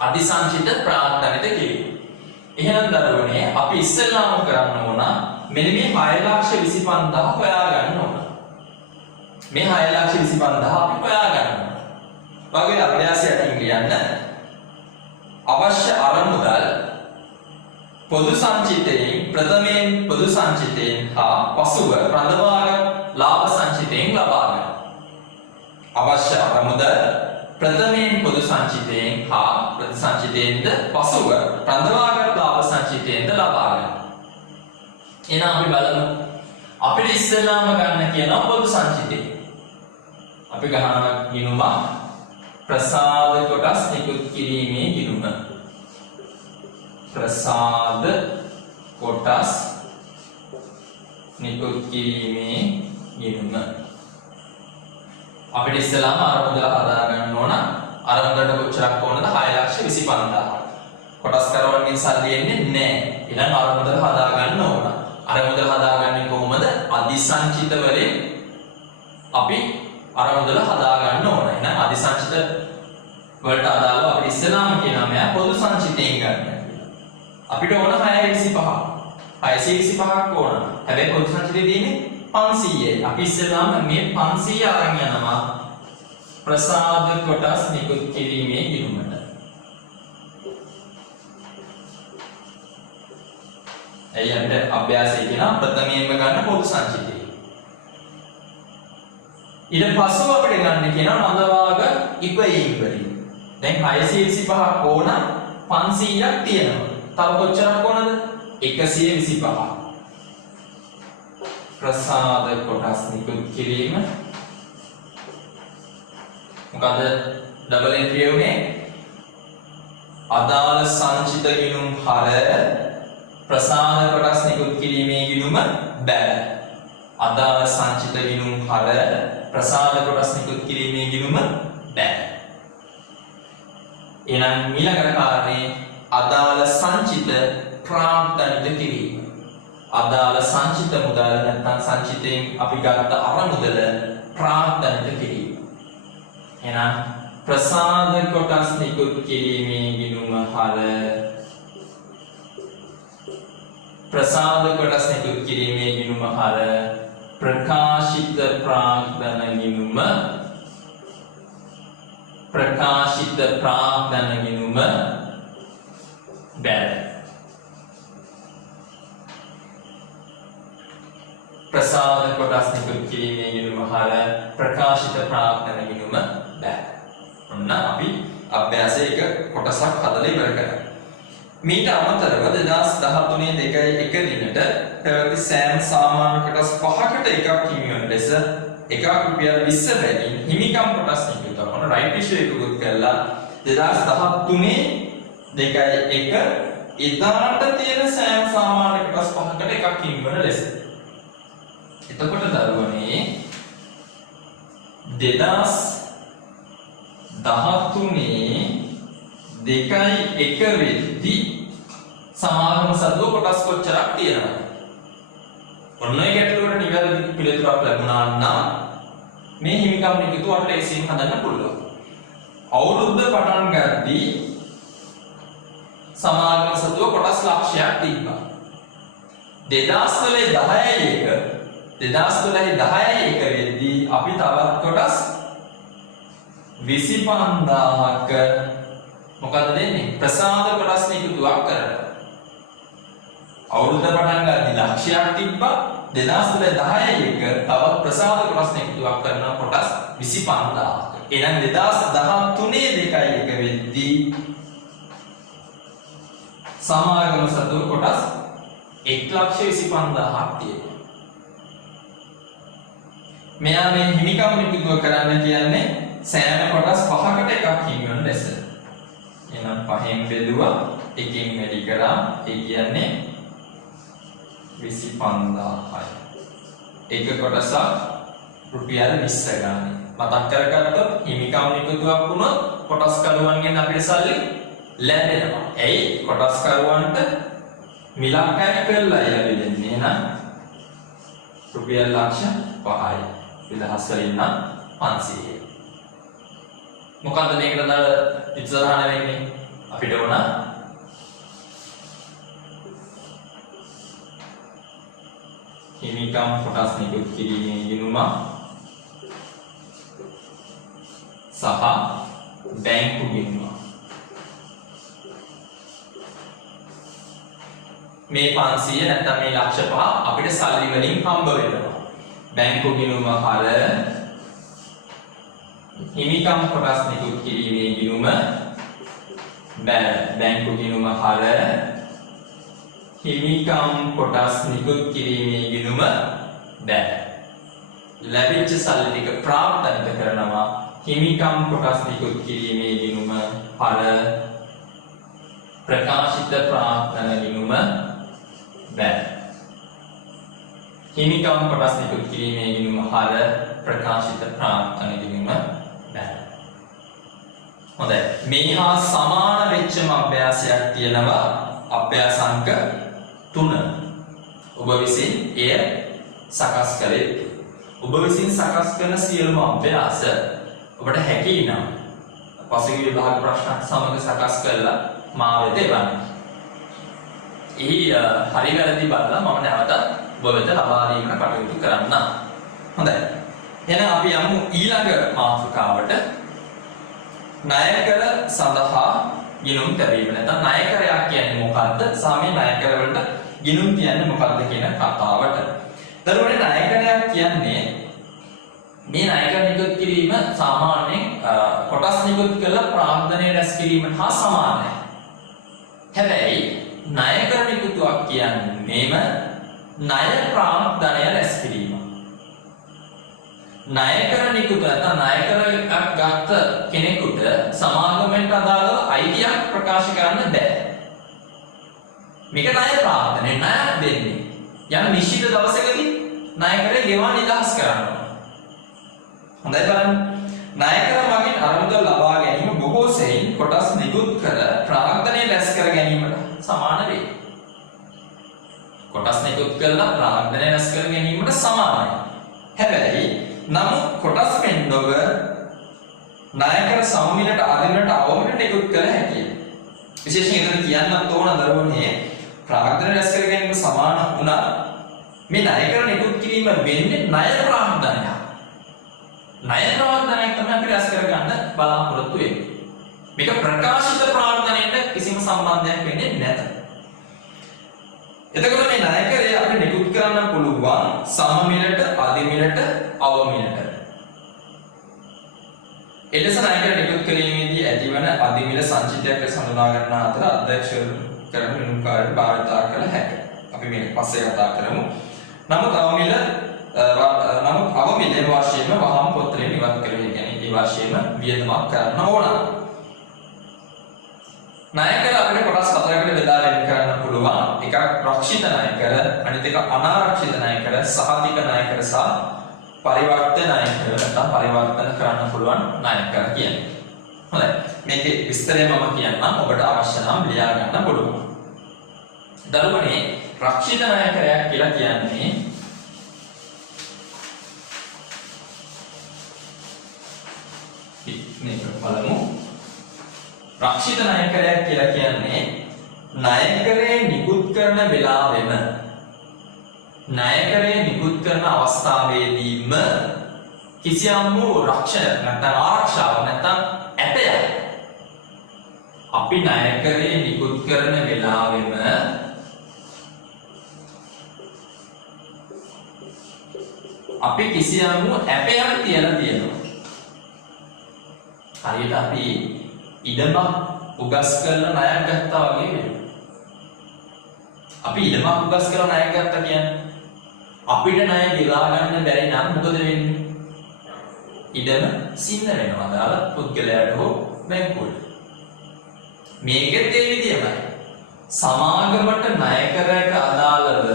අධිසංචිත ප්‍රාග්ධනිත කිරීම. එහෙනම් දරුවනේ අපි ඉස්සෙල්ලාම කරන්න ඕන මෙන්න මේ 6,25,000 හොයා ගන්න ඕන. මේ 6,25,000 අපි හොයා ගන්න ඕන. වගේ අභ්‍යාසයකින් කියන්න අවශ්‍ය අරමුදල් පොදු සංචිතයෙන් ප්‍රථමයෙන් පොදු සංචිතයෙන් හා පසුව රඳවාගත් ලාභ සංචිතයෙන් ලබා ගන්න. අවශ්‍ය අරමුදල් ප්‍රථමයෙන් පොදු සංචිතයෙන් හා ප්‍රතිසංචිතයෙන්ද පසුව රඳවාගත් ලාභ සංචිතයෙන්ද ලබා ගන්න. එහෙනම් අපි බලමු. අපිට ඉස්සෙල්ලාම ගන්න කියනවා පොදු සංචිතය. අපි ගන්නවා ගිණුම ප්‍රසාද කොටස් නිකුත් කිරීමේ ගිණුම. ප්‍රසාද කොටස් නිකුත් කිරීමේ ගිණුම. අපිට ඉස්සෙල්ලාම අරමුදල හදා ගන්න ඕන. අරමුදලට කොච්චරක් ඕනද? 6,25,000. කොටස් කරවන්නකින් සල්ලි එන්නේ නැහැ. ඊළඟ අරමුදල හදා ගන්න ඕන. අරමුදල හදාගන්නේ කොහොමද? අධිසංචිත වලින් අපි අරමුදල හදා ගන්න ඕන. එහෙනම් අධිසංචිත වලට අදාළව අපි ඉස්සෙල්ලාම කියනවා මෙයා පොදු සංචිතයෙන් ගන්න. අපිට ඕන 625ක්. 625ක් ඕන. හැබැයි පොදු සංචිතේ තියෙන්නේ 500යි. අපි ඉස්සෙල්ලාම මේ 500 අරන් යනවා ප්‍රසාද කොටස් නිකුත් කිරීමේ ගිණුමට. එයන්ට අභ්‍යාසය කියන ප්‍රථමයෙන්ම ගන්න පොදු සංචිතය. ඊට පස්ව අපිට ගන්න කියනවා රඳවාග ඉපයීම් වලින්. දැන් 625ක් ඕන 500ක් තියෙනවා. තව කොච්චරක් ඕනද? 125ක්. ප්‍රසාද කොටස් නිකුත් කිරීම. මොකද ඩබල් එන්ට්‍රි උනේ අදාළ සංචිත ගිණුම් හර ප්‍රසාද කොටස් නිකුත් කිරීමේ ගිණුම බැල. අදාළ සංචිත ගිණුම් හර ප්‍රසාද කොටස් නිකුත් කිරීමේ ගිණුම බැල. එහෙනම් ඊළඟට කාරණේ අදාළ සංචිත ප්‍රාග්ධනිත කිරීම. අදාළ සංචිත මුදල නැත්නම් සංචිතයෙන් අපි ගත්ත අරමුදල ප්‍රාග්ධනිත කිරීම. එහෙනම් ප්‍රසාද කොටස් නිකුත් කිරීමේ ගිණුම හර ප්‍රසාද කොටස් නිකුත් කිරීමේ ගිණුම හර ප්‍රකාශිත ප්‍රාග්ධන ගිණුම බැල. ප්‍රසාද කොටස් නිකුත් කිරීමේ ගිණුම හර ප්‍රකාශිත ප්‍රාග්ධන ගිණුම බැල. ඔන්න අපි අභ්‍යාසයක කොටසක් හදලා ඉවර කරා. මීට අමතරව 2013 2 දිනට පැවති සෑම සාමාන්‍ය කොටස් 5කට එකක් හිමිවන ලෙස එකක් රුපියල් 20 බැගින් හිමිකම් කොටස් නිකුත් කරන රයිට් ඉෂුව එකකුත් කළා 2013 2 එදාට තියෙන සෑම සාමාන්‍ය කොටස් 5කට එකක් හිමිවන ලෙස. එතකොට දරුවනේ 2013 2 වෙද්දී සමාගම සතුව කොටස් කොච්චරක් තියෙනවද? ඔන්න ඒ ගැටලුවට නිවැරදි පිළිතුරක් ලැබුණා නම් මේ හිමිකම් නිකුතුවට ලේසියෙන් හදන්න පුළුවන්. අවුරුද්ද පටන් ගද්දී සමාගම සතුව කොටස් ලක්ෂයක් තිබ්බා. 2012 වෙද්දී අපි තවත් කොටස් 25000ක මොකද දෙන්නේ? ප්‍රසාද කොටස් නිකුතුවක් කරලා. අවුරුද්ද පටන් ගද්දී ලක්ෂයක් තිබ්බා. 2010 තවත් ප්‍රසාද කොටස් නිකුතුවක් කරන කොටස් 25000ක. එහෙනම් 2013 2 වෙද්දී සමාගම සතුව කොටස් 1,25,000ක් තියෙනවා. මෙයා මේ හිමිකම් නිකුතුව කරන්න කියන්නේ සෑම කොටස් 5කට එකක් හිමිවන ලෙස. එහෙනම් 5න් බෙදුවා 1කින් වැඩි කරා ඒ කියන්නේ 25000යි. එක කොටසක් රුපියල් 20 ගානේ. මතක් කරගත්තොත් හිමිකම් නිකුතුවක් වුණොත් කොටස් කරුවන්ගෙන් අපිට සල්ලි ලැබෙනවා. එයි කොටස් කරුවන්ට මිලක් අය කරලා ලැබෙන්නේ එහෙනම් රුපියල් ලක්ෂ 5යි. විදහස් වලින් නම් 500යි. මොකද්ද මේකට ඉස්සරහන වෙන්නේ? අපිට ඕන හිමිකම් කොටස් නිකුත් කිරීමේ ගිණුම සහ බැංකු ගිණුම. මේ 500 නැත්නම් මේ ලක්ෂ 5 අපිට සල්ලි වලින් හම්බ වෙනවා. බැංකු ගිණුම හර හිමිකම් කොටස් නිකුත් කිරීමේ ගිණුම බැල. බැංකු ගිණුම හර හිමිකම් කොටස් නිකුත් කිරීමේ ගිණුම බැල. ලැබිච්ච සල්ලි ටික ප්‍රාග්ධනිත කරනවා. හිමිකම් කොටස් නිකුත් කිරීමේ ගිණුම හර ප්‍රකාශිත ප්‍රාග්ධන ගිණුම බැල. හිමිකම් කොටස් නිකුත් කිරීමේ ගිණුම හර ප්‍රකාශිත ප්‍රාග්ධන ගිණුම බැල. හොඳයි. මේ හා සමාන වෙච්චම අභ්‍යාසයක් තියෙනවා. අභ්‍යාස අංක 3. ඔබ විසින් එය සකස් කළ යුතුයි. ඔබ විසින් සකස් කරන සියලුම අභ්‍යාස ඔබට හැකි නම් පසුගිය විභාග ප්‍රශ්න සමග සකස් කරලා මා වෙත එවන්න. හරි වැරදි බලලා මම නැවත ඔබ වෙත ලබා දීමට කටයුතු කරන්න. හොඳයි. එහෙනම් අපි යමු ඊළඟ මාතෘකාවට. ණයකර සඳහා ගිණුම් තැබීම. නැත්නම් ණයකරයක් කියන්නේ මොකක්ද? සාමයේ ණයකර වලට ගිණුම් කියන්නේ මොකක්ද කියන කතාවට. දරුවනේ ණයකරයක් කියන්නේ මේ ණයකර නිකුත් කිරීම සාමාන්‍යයෙන් කොටස් නිකුත් කළ ප්‍රාග්ධනය රැස් කිරීමට හා සමානයි. හැබැයි ණයකර නිකුතුවක් කියන්නේම ණය ප්‍රාග්ධනය රැස් කිරීම. ණයකර නිකුත් නැත්නම් ණයකරයක් ගත්ත කෙනෙකුට සමාගමෙන්ට අදාළව අයිතියක් ප්‍රකාශ කරන්න බෑ. මේක ණය ප්‍රාර්ථනේ ණයක් දෙන්නේ. යම් නිශ්චිත දවසකදී ණයකරය ගෙවා නිදහස් කරන්න ඕන. හොඳයි බලන්න. ණයකර මගින් අරමුදල් ලබා ගැනීම බොහෝ සෙයින් කොටස් නිකුත් කර ප්‍රාර්ථනය රැස් කර ගැනීමට සමාන වේ. කොටස් නිකුත් කළා ප්‍රාර්ථනය රැස් කර ගැනීමට සමානයි. හැබැයි නමුත් කොටස් පෙන්නව ණයකර සමමිලට අදිනට අවමිලට නිකුත් කළ හැකියි. විශේෂයෙන් එතන කියන්නත් ඕන දරුවනේ ප්‍රාර්ථන රැස් කර ගැනීම සමාන වුණා මේ ණයකර නිකුත් කිරීම වෙන්නේ ණය ප්‍රාර්ථනයක්. ණය ප්‍රාර්ථනයක් තමයි අපි රැස් කරගන්න බලාපොරොත්තු වෙන්නේ. මේක ප්‍රකාශිත ප්‍රාර්ථනයට කිසිම සම්බන්ධයක් වෙන්නේ නැත. එතකොට මේ ණයකරය අපිට නිකුත් කරන්න පුළුවන් සමමිලට, අදිමිලට, අවමිලට. එලෙස ණයකර නිකුත් කිරීමේදී ඇතිවන අදිමිල සංචිතයක් ලෙස හඳුනා ගන්න අතර අධ්‍යක්ෂකවරු කරන විනුකාරය භාවිතා කළ හැකියි. අපි මේක පස්සේ කතා කරමු. නමුත් අවමිලේ වාසියම වහම් පොත්‍රයෙන් ඉවත් කරගෙන කියන්නේ ඒ වාසියම වියදමක් කරන්න ඕන. ණයකර අපිට කොටස් හතරකට බෙදා වෙන් කරන්න පුළුවන්. එකක් රක්ෂිත ණයකර, අනිත් එක අනාරක්ෂිත ණයකර, සහතික ණයකර සහ පරිවර්තන ණයකර නැත්නම් පරිවර්තන කරන්න පුළුවන් ණයකර කියන්නේ. හොඳයි. මේකේ විස්තරය මම කියන්නම්. ඔබට අවශ්‍ය නම් ලියා ගන්න පුළුවන්. දරුවනේ රක්ෂිත ණයකරයක් කියලා කියන්නේ මේක බලමු. රක්ෂිත ණයකරයක් කියලා කියන්නේ ණයකරේ නිකුත් කරන වෙලාවෙම ණයකරේ නිකුත් කරන අවස්ථාවේදීම කිසියම් වූ රක්ෂණයක් නැත්නම් ආරක්ෂාවක් නැත්නම් ඇටයක් අපි ණයකරේ නිකුත් කරන වෙලාවෙම අපි කිසියම් වූ ඇපයක් තියලා තියෙනවා. හරියට අපි ඉඩමක් උගස් කරලා ණයක් ගත්තා වගේ වෙනවා. අපි ඉඩමක් උගස් කරලා ණයක් ගත්තා කියන්නේ අපිට ණය ගෙවා ගන්න බැරි නම් මොකද වෙන්නේ? ඉඩම සින්න වෙනවා දාලා පුද්ගලයාට හෝ බැංකුවට. මේකෙත් ඒ විදිහමයි. සමාගමට ණයකරයට අදාළව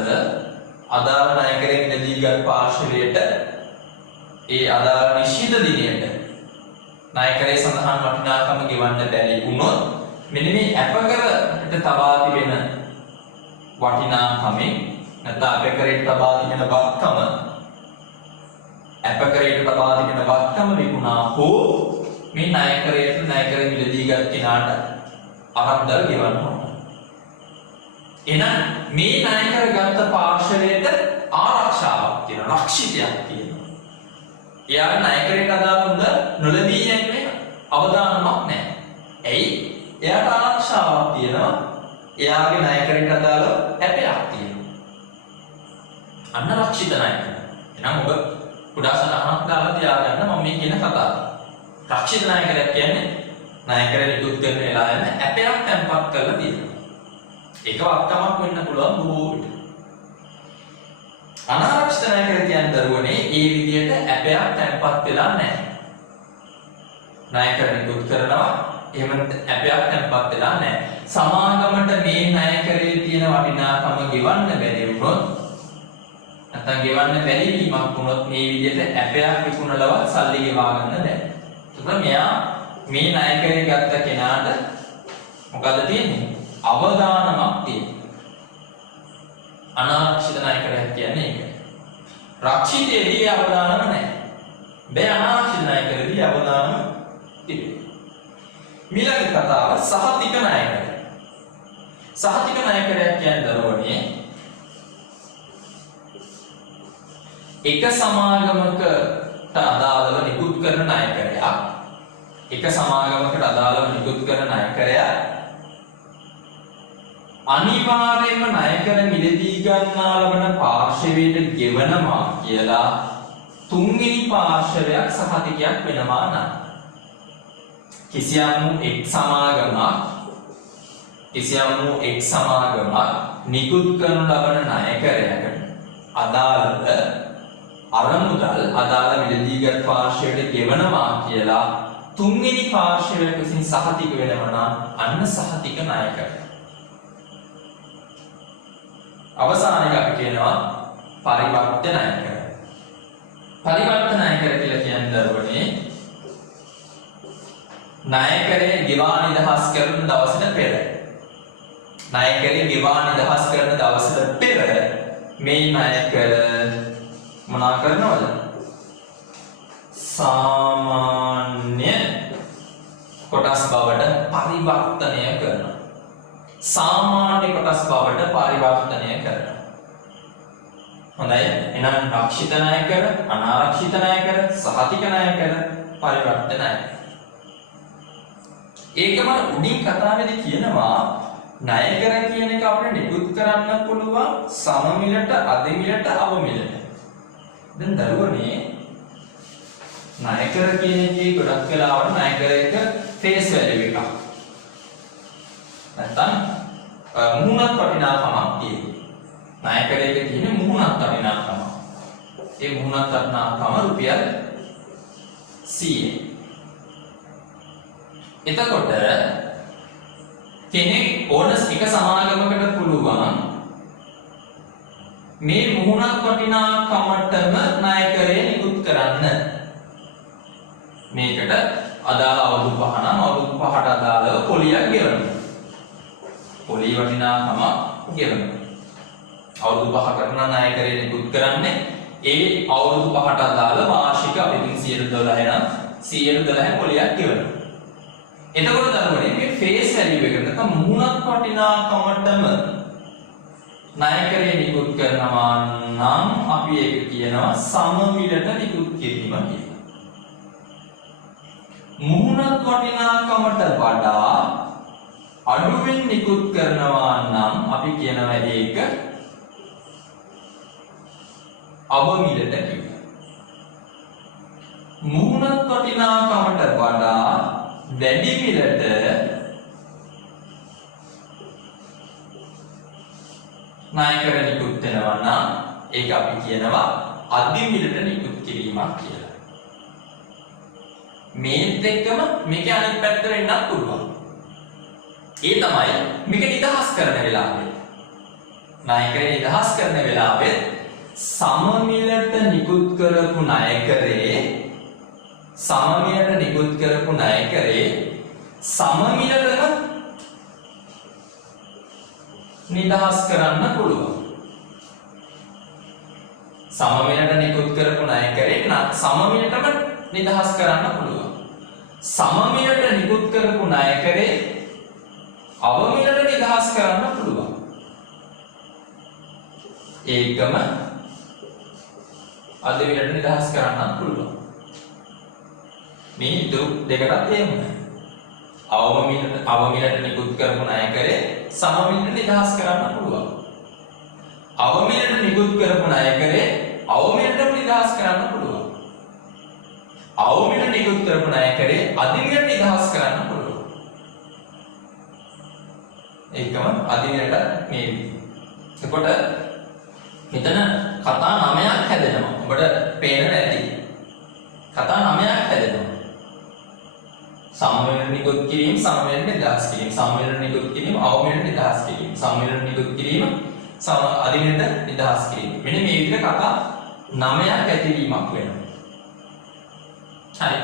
අදාළ ණයකරෙන් ලැබීගත් පාර්ශවයට ඒ අදාළ නිශ්චිත දිනයට ණයකරේ සඳහන් වටිනාකම ගෙවන්න බැරි වුණොත් මෙන්න මේ අපකරට තබා තිබෙන වටිනාකමෙන් නැත්නම් අපකරයට තබා තිබෙන වත්කම අපකරයට තබා තිබෙන වත්කම විකුණා හෝ මේ ණයකරයට ණයකර මිලදීගත් කෙනාට අරන්දල් ගෙවන්න ඕන. එහෙනම් මේ ණයකර ගත්ත පාර්ශවයට ආරක්ෂාවක් තියෙනවා, රක්ෂිතයක් තියෙනවා. එයාගේ ණයකරයට අදාළ හොඳ නොලැබී යන්නේ අවදානමක් නැහැ. ඇයි? එයාට ආරක්ෂාවක් තියෙනවා. එයාගේ ණයකරයට අදාළ ඇපයක් තියෙනවා. අන්න රක්ෂිත ණයකර. එහෙනම් ඔබ කුඩා සටහනක් දාලා තියාගන්න මම මේ කියන කතාව. රක්ෂිත ණයකරයක් කියන්නේ ණයකර නිකුත් කරන වෙලාවෙම ඇපයක් තැන්පත් කරලා තියෙනවා. ඒක වත්කමක් වෙන්න පුළුවන් බොහෝ විට. අනාරක්ෂිත ණයකර කියන්නේ දරුවනේ ඒ විදිහට ඇපයක් තැන්පත් වෙලා නැහැ. ණයකර නිකුත් කරනවා එහෙම ඇපයක් තැන්පත් වෙලා නැහැ. සමාගමට මේ ණයකරේ තියෙන වටිනාකම ගෙවන්න බැරි වුණොත් නැත්නම් ගෙවන්න බැරි වීමක් වුණොත් මේ විදිහට ඇපයක් විකුණලවත් සල්ලි ගෙවා ගන්න බැහැ. ඒකම මෙයා මේ ණයකරේ ගත්ත කෙනාට මොකද තියෙන්නේ? අවදානමක් තියෙනවා. අනාරක්ෂිත ණයකරයක් කියන්නේ ඒක. රක්ෂිතයේදී අවදානම නැහැ. බෑ අනාරක්ෂිත ණයකරේදී අවදානම තිබෙනවා. ඊළඟ කතාව සහතික ණයකර. සහතික ණයකරයක් කියන්නේ දරුවනේ එක සමාගමකට අදාළව නිකුත් කරන ණයකරයක් එක සමාගමකට අදාළව නිකුත් කරන ණයකරයක් අනිවාර්යයෙන්ම ණයකර මිලදී ගන්නා ලබන පාර්ශවයට ගෙවනවා කියලා තුන්වෙනි පාර්ශවයක් සහතිකයක් වෙනවා නම් කිසියම් එක් සමාගමක් නිකුත් කරනු ලබන ණයකරයකට අදාළව අරමුදල් අදාළ මිලදීගත් පාර්ශ්වයට ගෙවනවා කියලා තුන්වෙනි පාර්ශ්වයට විසින් සහතික වෙනවා නම් අන්න සහතික ණය කර. අවසාන එක අපි කියනවා පරිවර්ත ණය කර. පරිවර්ත ණය කර කියලා කියන්නේ දරුවනේ ණය කරේ ගෙවා නිදහස් කරන දවසට පෙර. ණය කරේ ගෙවා නිදහස් කරන දවසට පෙර මේ ණය කර මොනා කරනවද? සාමාන්‍ය කොටස් බවට පරිවර්තනය කරනවා. සාමාන්‍ය කොටස් බවට පරිවර්තනය කරනවා. හොඳයි. එහෙනම් රක්ෂිත ණය කර, අනාරක්ෂිත ණය කර, සහතික ණය කර, පරිවර්ත ණය. ඒකම උඩින් කතාවේදී කියනවා ණය කර කියන එක අපිට නිකුත් කරන්න පුළුවන් සම මිලට, අධ මිලට, අව මිලට. දැන් දරුවනේ ණය කර කියන එකේ ගොඩක් වෙලාවට ණය කර එක ෆේස් වැලියු එකක්. නැත්නම් මුහුණත් වටිනාකමක් තියෙනවා. ණය කර එකේ තියෙන මුහුණත් වටිනාකම. ඒ මුහුණත් වටිනාකම රුපියල් 100. එතකොට කෙනෙක් ඕන එක සමාගමකට පුළුවන් මේ මුහුණත් වටිනාකමටම ණය කරේ නිකුත් කරන්න. මේකට අදාළ අවුරුදු 5 නම් අවුරුදු 5ට අදාළව පොලියක් ගෙවනවා. පොලි වටිනාකම ගෙවනවා. අවුරුදු 5 කරන ණය කරේ නිකුත් කරන්නේ ඒ අවුරුදු 5ට අදාළ වාර්ෂික අපි ඉතින් 112 නම් 112 පොලියක් ගෙවනවා. එතකොට දරුවනේ මේ ෆේස් වැලියු එක නැත්නම් මුහුණත් වටිනාකමටම ණය කරේ නිකුත් කරනවා නම් අපි ඒක කියනවා සම මිලට නිකුත් කිරීම කියලා. මුහුණත් වටිනාකමට වඩා අඩුවෙන් නිකුත් කරනවා නම් අපි කියනවා ඒක අව මිලට කියලා. මුහුණත් වටිනාකමට වඩා වැඩි මිලට ණය කර නිකුත් වෙනවා නම් ඒක අපි කියනවා අධි මිලට නිකුත් කිරීමක් කියලා. මේත් එක්කම මේක අනිත් පැත්තට එන්නත් පුළුවන්. ඒ තමයි මේක නිදහස් කරන වෙලාවේ. ණය කරේ නිදහස් කරන වෙලාවේ සම මිලට නිකුත් කරපු ණය කරේ සම මිලට නිකුත් කරපු ණය කරේ සම මිලටම නිදහස් කරන්න පුළුවන්. සම මිලට නිකුත් කරපු ණය කරේ සම මිලටම නිදහස් කරන්න පුළුවන්. සම මිලට නිකුත් කරපු ණය කරේ අව මිලට නිදහස් කරන්න පුළුවන්. ඒකම අධ මිලට නිදහස් කරන්න පුළුවන්. මේ ඉතුරු දෙකටත් එහෙමයි. අව මිලට නිකුත් කරපු ණය කරේ සම මිලට නිදහස් කරන්න පුළුවන්. අව මිලට නිකුත් කරපු ණය කරේ අව මිලටම නිදහස් කරන්න පුළුවන්. අව මිලට නිකුත් කරපු ණය කරේ අධ මිලට නිදහස් කරන්න පුළුවන්. ඒකම අධ මිලට මේ. එතකොට මෙතන කතා 9ක් හැදෙනවා. ඔබට පේන්න ඇති. කතා 9ක් හැදෙනවා. සමමිලට නිකුත් කිරීම, සමමිලට නිදහස් කිරීම, සමමිලට නිකුත් කිරීම, අවමිලට නිදහස් කිරීම, සමමිලට නිකුත් කිරීම, අධිමිලට නිදහස් කිරීම. මෙන්න මේ විදිහට කතා 9ක් ඇතිවීමක් වෙනවා. හරි.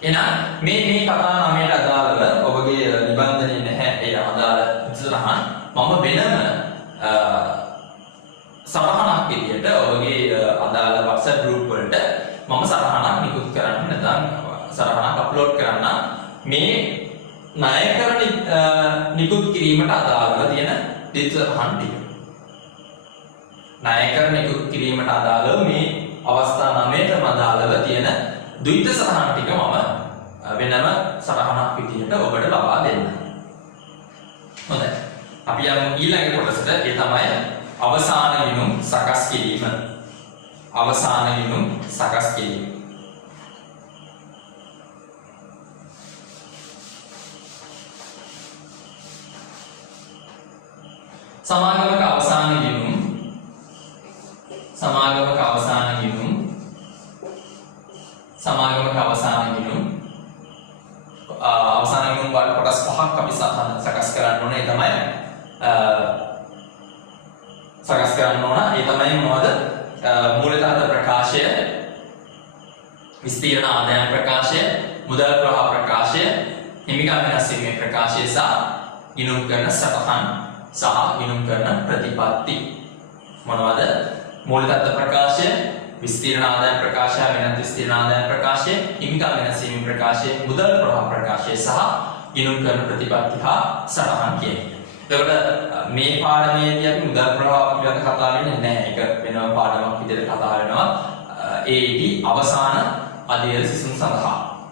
එහෙනම් මේ කතා 9ට අදාළව ඔබගේ නිබන්ධනයේ නැහැ ඒ අදාළ ඉස්සරහන් මම වෙනම සරහනක් විදියට ඔබගේ අදාළ WhatsApp group වලට මම සරහනක් නිකුත් කරන්න නැත්නම් සරහනක් අප්ලෝඩ් කරන්න මේ ණය කර නිකුත් කිරීමට අදාළව තියෙන දෙසරහන් ටික. ණය කර නිකුත් කිරීමට අදාළව මේ අවස්ථා 9ටම අදාළව තියෙන ද්විත සරහන් ටික මම වෙනම සරහනක් විදියට ඔබට ලබා දෙන්න. හොඳයි. අපි යමු ඊළඟ කොටසට. ඒ තමයි අවසාන ගිණුම් සකස් කිරීම. අවසාන ගිණුම් සකස් කිරීම. සමාගමක අවසාන ගිණුම් තමයි සකස් කරන්න ඕන. ඒ තමයි මොනවද? මූලධාතු ප්‍රකාශය, විස්තීර්ණ ආදායම් ප්‍රකාශය, මුදල් ප්‍රවාහ ප්‍රකාශය, හිමිකම් වෙනස් වීමේ ප්‍රකාශය සහ ගිණුම් කරන සටහන් සහ ගිණුම් කරන ප්‍රතිපත්ති. මොනවද? මූලධාතු ප්‍රකාශය, විස්තීර්ණ ආදායම් ප්‍රකාශය, වෙනත් විස්තීර්ණ ආදායම් ප්‍රකාශය, හිමිකම් වෙනස් වීමේ ප්‍රකාශය, මුදල් ප්‍රවාහ ප්‍රකාශය සහ ගිණුම් කරන ප්‍රතිපත්ති හා සටහන් කියන්නේ. එතකොට මේ පාඩමේදී අපි මුදල් ප්‍රවාහ පිළිබඳ කතා වෙන්නේ නැහැ. ඒක වෙනම පාඩමක් විදිහට කතා වෙනවා. AET අවසාන අධ්‍යයන සිසුන් සඳහා.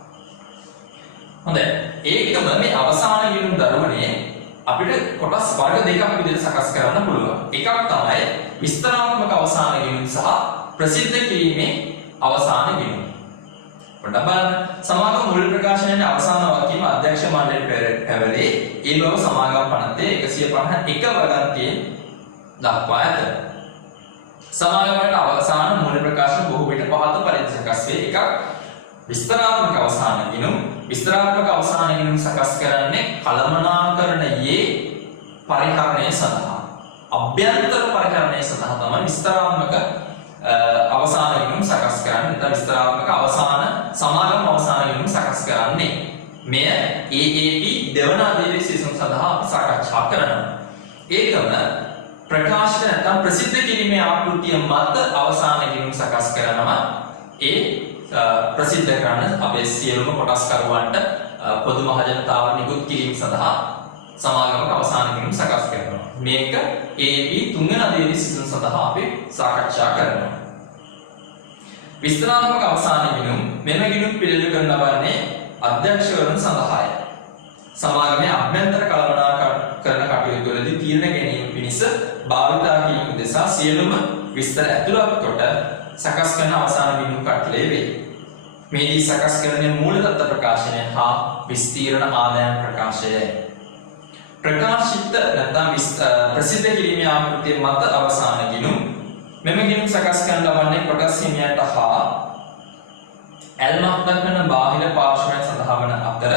හොඳයි. ඒකම මේ අවසාන ගිණුම් දරුවනේ අපිට කොටස් වර්ග දෙකක් විදිහට සකස් කරන්න පුළුවන්. එකක් තමයි විස්තරාත්මක අවසාන ගිණුම් සහ ප්‍රසිද්ධ කිරීමේ අවසාන ගිණුම්. පොඩ්ඩක් බලන්න. සමාගම මුල් ප්‍රකාශනයේ අවසාන වාක්‍යම අධ්‍යක්ෂ මණ්ඩලයේ පැවරේ ඒ බව සමාගම් පනතේ 151 වගන්තියෙන් දක්වා ඇත. සමාගමට අවසාන මුල් ප්‍රකාශන බොහෝ විට පහත පරිදි සකස් වේ. එකක් විස්තරාත්මක අවසාන ගිණුම්. විස්තරාත්මක අවසාන ගිණුම් සකස් කරන්නේ කළමනාකරණයේ පරිහරණය සඳහා. අභ්‍යන්තර පරිහරණය සඳහා තමයි විස්තරාත්මක අවසාන ගිණුම් සකස් කරන්නේ. නැත්නම් විස්තරාත්මක අවසාන සමාගම අවසාන ගිණුම් සකස් කරන්නේ. මෙය AAP දෙවන අධ්‍යයන සිසුන් සඳහා සාකච්ඡා කරනවා. ඒකම ප්‍රකාශිත නැත්නම් ප්‍රසිද්ධ කිරීමේ ආකෘතිය මත අවසාන ගිණුම් සකස් කරනවා. ඒ ප්‍රසිද්ධ කරන අපේ සියලුම කොටස්කරුවන්ට පොදු මහජනතාව නිකුත් කිරීම සඳහා සමාගමක අවසාන ගිණුම් සකස් කරනවා. මේක AAP තුන්වන අධ්‍යයන සිසුන් සඳහා අපි සාකච්ඡා කරනවා. විස්තරාත්මක අවසාන ගිණුම් මෙම ගිණුම් පිළියෙල කරන ලබන්නේ අධ්‍යක්ෂවරුන් සඳහාය. සමාගමේ අභ්‍යන්තර කළමනාකරණ කටයුතු වලදී තීරණ ගැනීම පිණිස භාවිතා කිරීම උදෙසා සියලුම විස්තර ඇතුළත් කොට සකස් කරන අවසාන ගිණුම් කටලේ වේ. මේදී සකස් කරන්නේ මූල තත්ත්ව ප්‍රකාශනය හා විස්තීර්ණ ආදායම් ප්‍රකාශයයි. ප්‍රකාශිත නැත්නම් ප්‍රසිද්ධ කිරීමේ ආකෘතිය මත අවසාන ගිණුම් මෙම ගිණුම් සකස් කරන ලබන්නේ කොටස් හිමියන්ට හා ඇල්මක් දක්වන බාහිර පාර්ශ්වයන් සඳහා වන අතර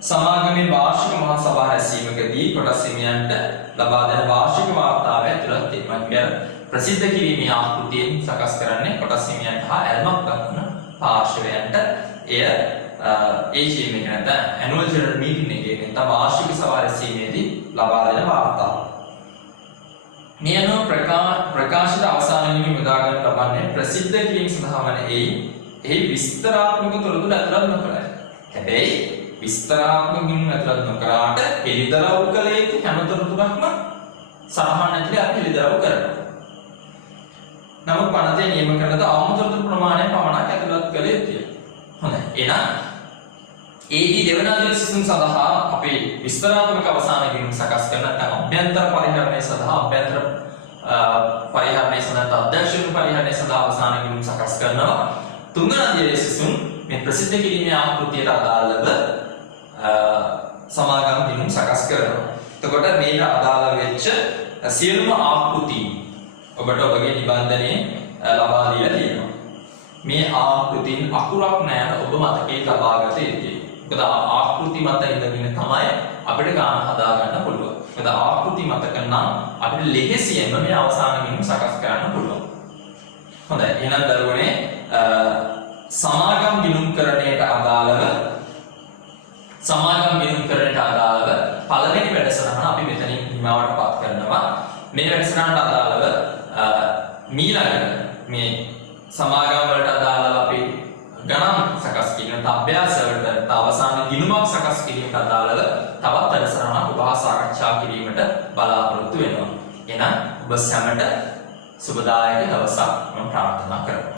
සමාගමේ වාර්ෂික මහා සභා රැස්වීමකදී කොටස් හිමියන්ට ලබා දෙන වාර්ෂික වාර්තාවය ඇතුළත් තිබෙනවා. ප්‍රසිද්ධ කිරීමේ ආකෘතියෙන් සකස් කරන්නේ කොටස් හිමියන්ට හා ඇල්මක් දක්වන පාර්ශ්වයන්ට එය AGM එක නැත්නම් annual general meeting එකේ නැත්නම් වාර්ෂික සභා රැස්වීමේදී ලබා දෙන වාර්තාව. මේ අනුව ප්‍රකාශිත අවසාන ගිණුම් යොදා ගන්න ලබන්නේ ප්‍රසිද්ධ කිරීම සඳහා වන එහි විස්තරාත්මක තොරතුරු ඇතුළත් නොකරයි. හැබැයි විස්තරාත්මක ගිණුම් ඇතුළත් නොකරාට පිළිදරව් කළ යුතු හැම තොරතුරක්ම සාමාන්‍ය ඇතුළේ අපි පිළිදරව් කරනවා. නමුත් පනතේ නියම කරන අවම තොරතුරු ප්‍රමාණය පමණක් ඇතුළත් කළ යුතුය. හොඳයි. එහෙනම් AD දෙවන අධ්‍යයන සිසුන් සඳහා අපි විස්තරාත්මක අවසාන ගිණුම් සකස් කරන නැත්නම් අභ්‍යන්තර පරිහරණය සඳහා අභ්‍යන්තර පරිහරණය සඳහා අධ්‍යක්ෂක පරිහරණය සඳහා අවසාන ගිණුම් සකස් කරනවා. තුන්වන අධ්‍යයන සිසුන් මේ ප්‍රසිද්ධ කිරීමේ ආකෘතියට අදාළව සමාගම් ගිණුම් සකස් කරනවා. එතකොට මේට අදාළ වෙච්ච සියලුම ආකෘති ඔබට ඔබගේ නිබන්ධනයේ ලබා දීලා තියෙනවා. මේ ආකෘතින් අකුරක් නැහැ ඔබ මතකයේ තබා ගත යුතුයි. මොකද ආකෘති මත ඉඳගෙන තමයි අපිට ගාන හදා ගන්න පුළුවන්. මොකද ආකෘති මතක නම් අපිට ලෙහෙසියෙන්ම මේ අවසාන ගිණුම් සකස් කරන්න පුළුවන්. හොඳයි. එහෙනම් දරුවනේ සමාගම් ගිණුම්කරණයට අදාළව පළවෙනි වැඩසටහන අපි මෙතනින් හිමාවටපත් කරනවා. මේ වැඩසටහනට අදාළව මීළඟට මේ සමාගම් වලට අදාළව අපි ගණන් සකස් කිරීමට අභ්‍යාස වලට අවසාන ගිණුමක් සකස් කිරීමට අදාළව තවත් වැඩසටහනක් ඔබ සාකච්ඡා කිරීමට බලාපොරොත්තු වෙනවා. එහෙනම් ඔබ සැමට සුබදායක දවසක් මම ප්‍රාර්ථනා කරනවා.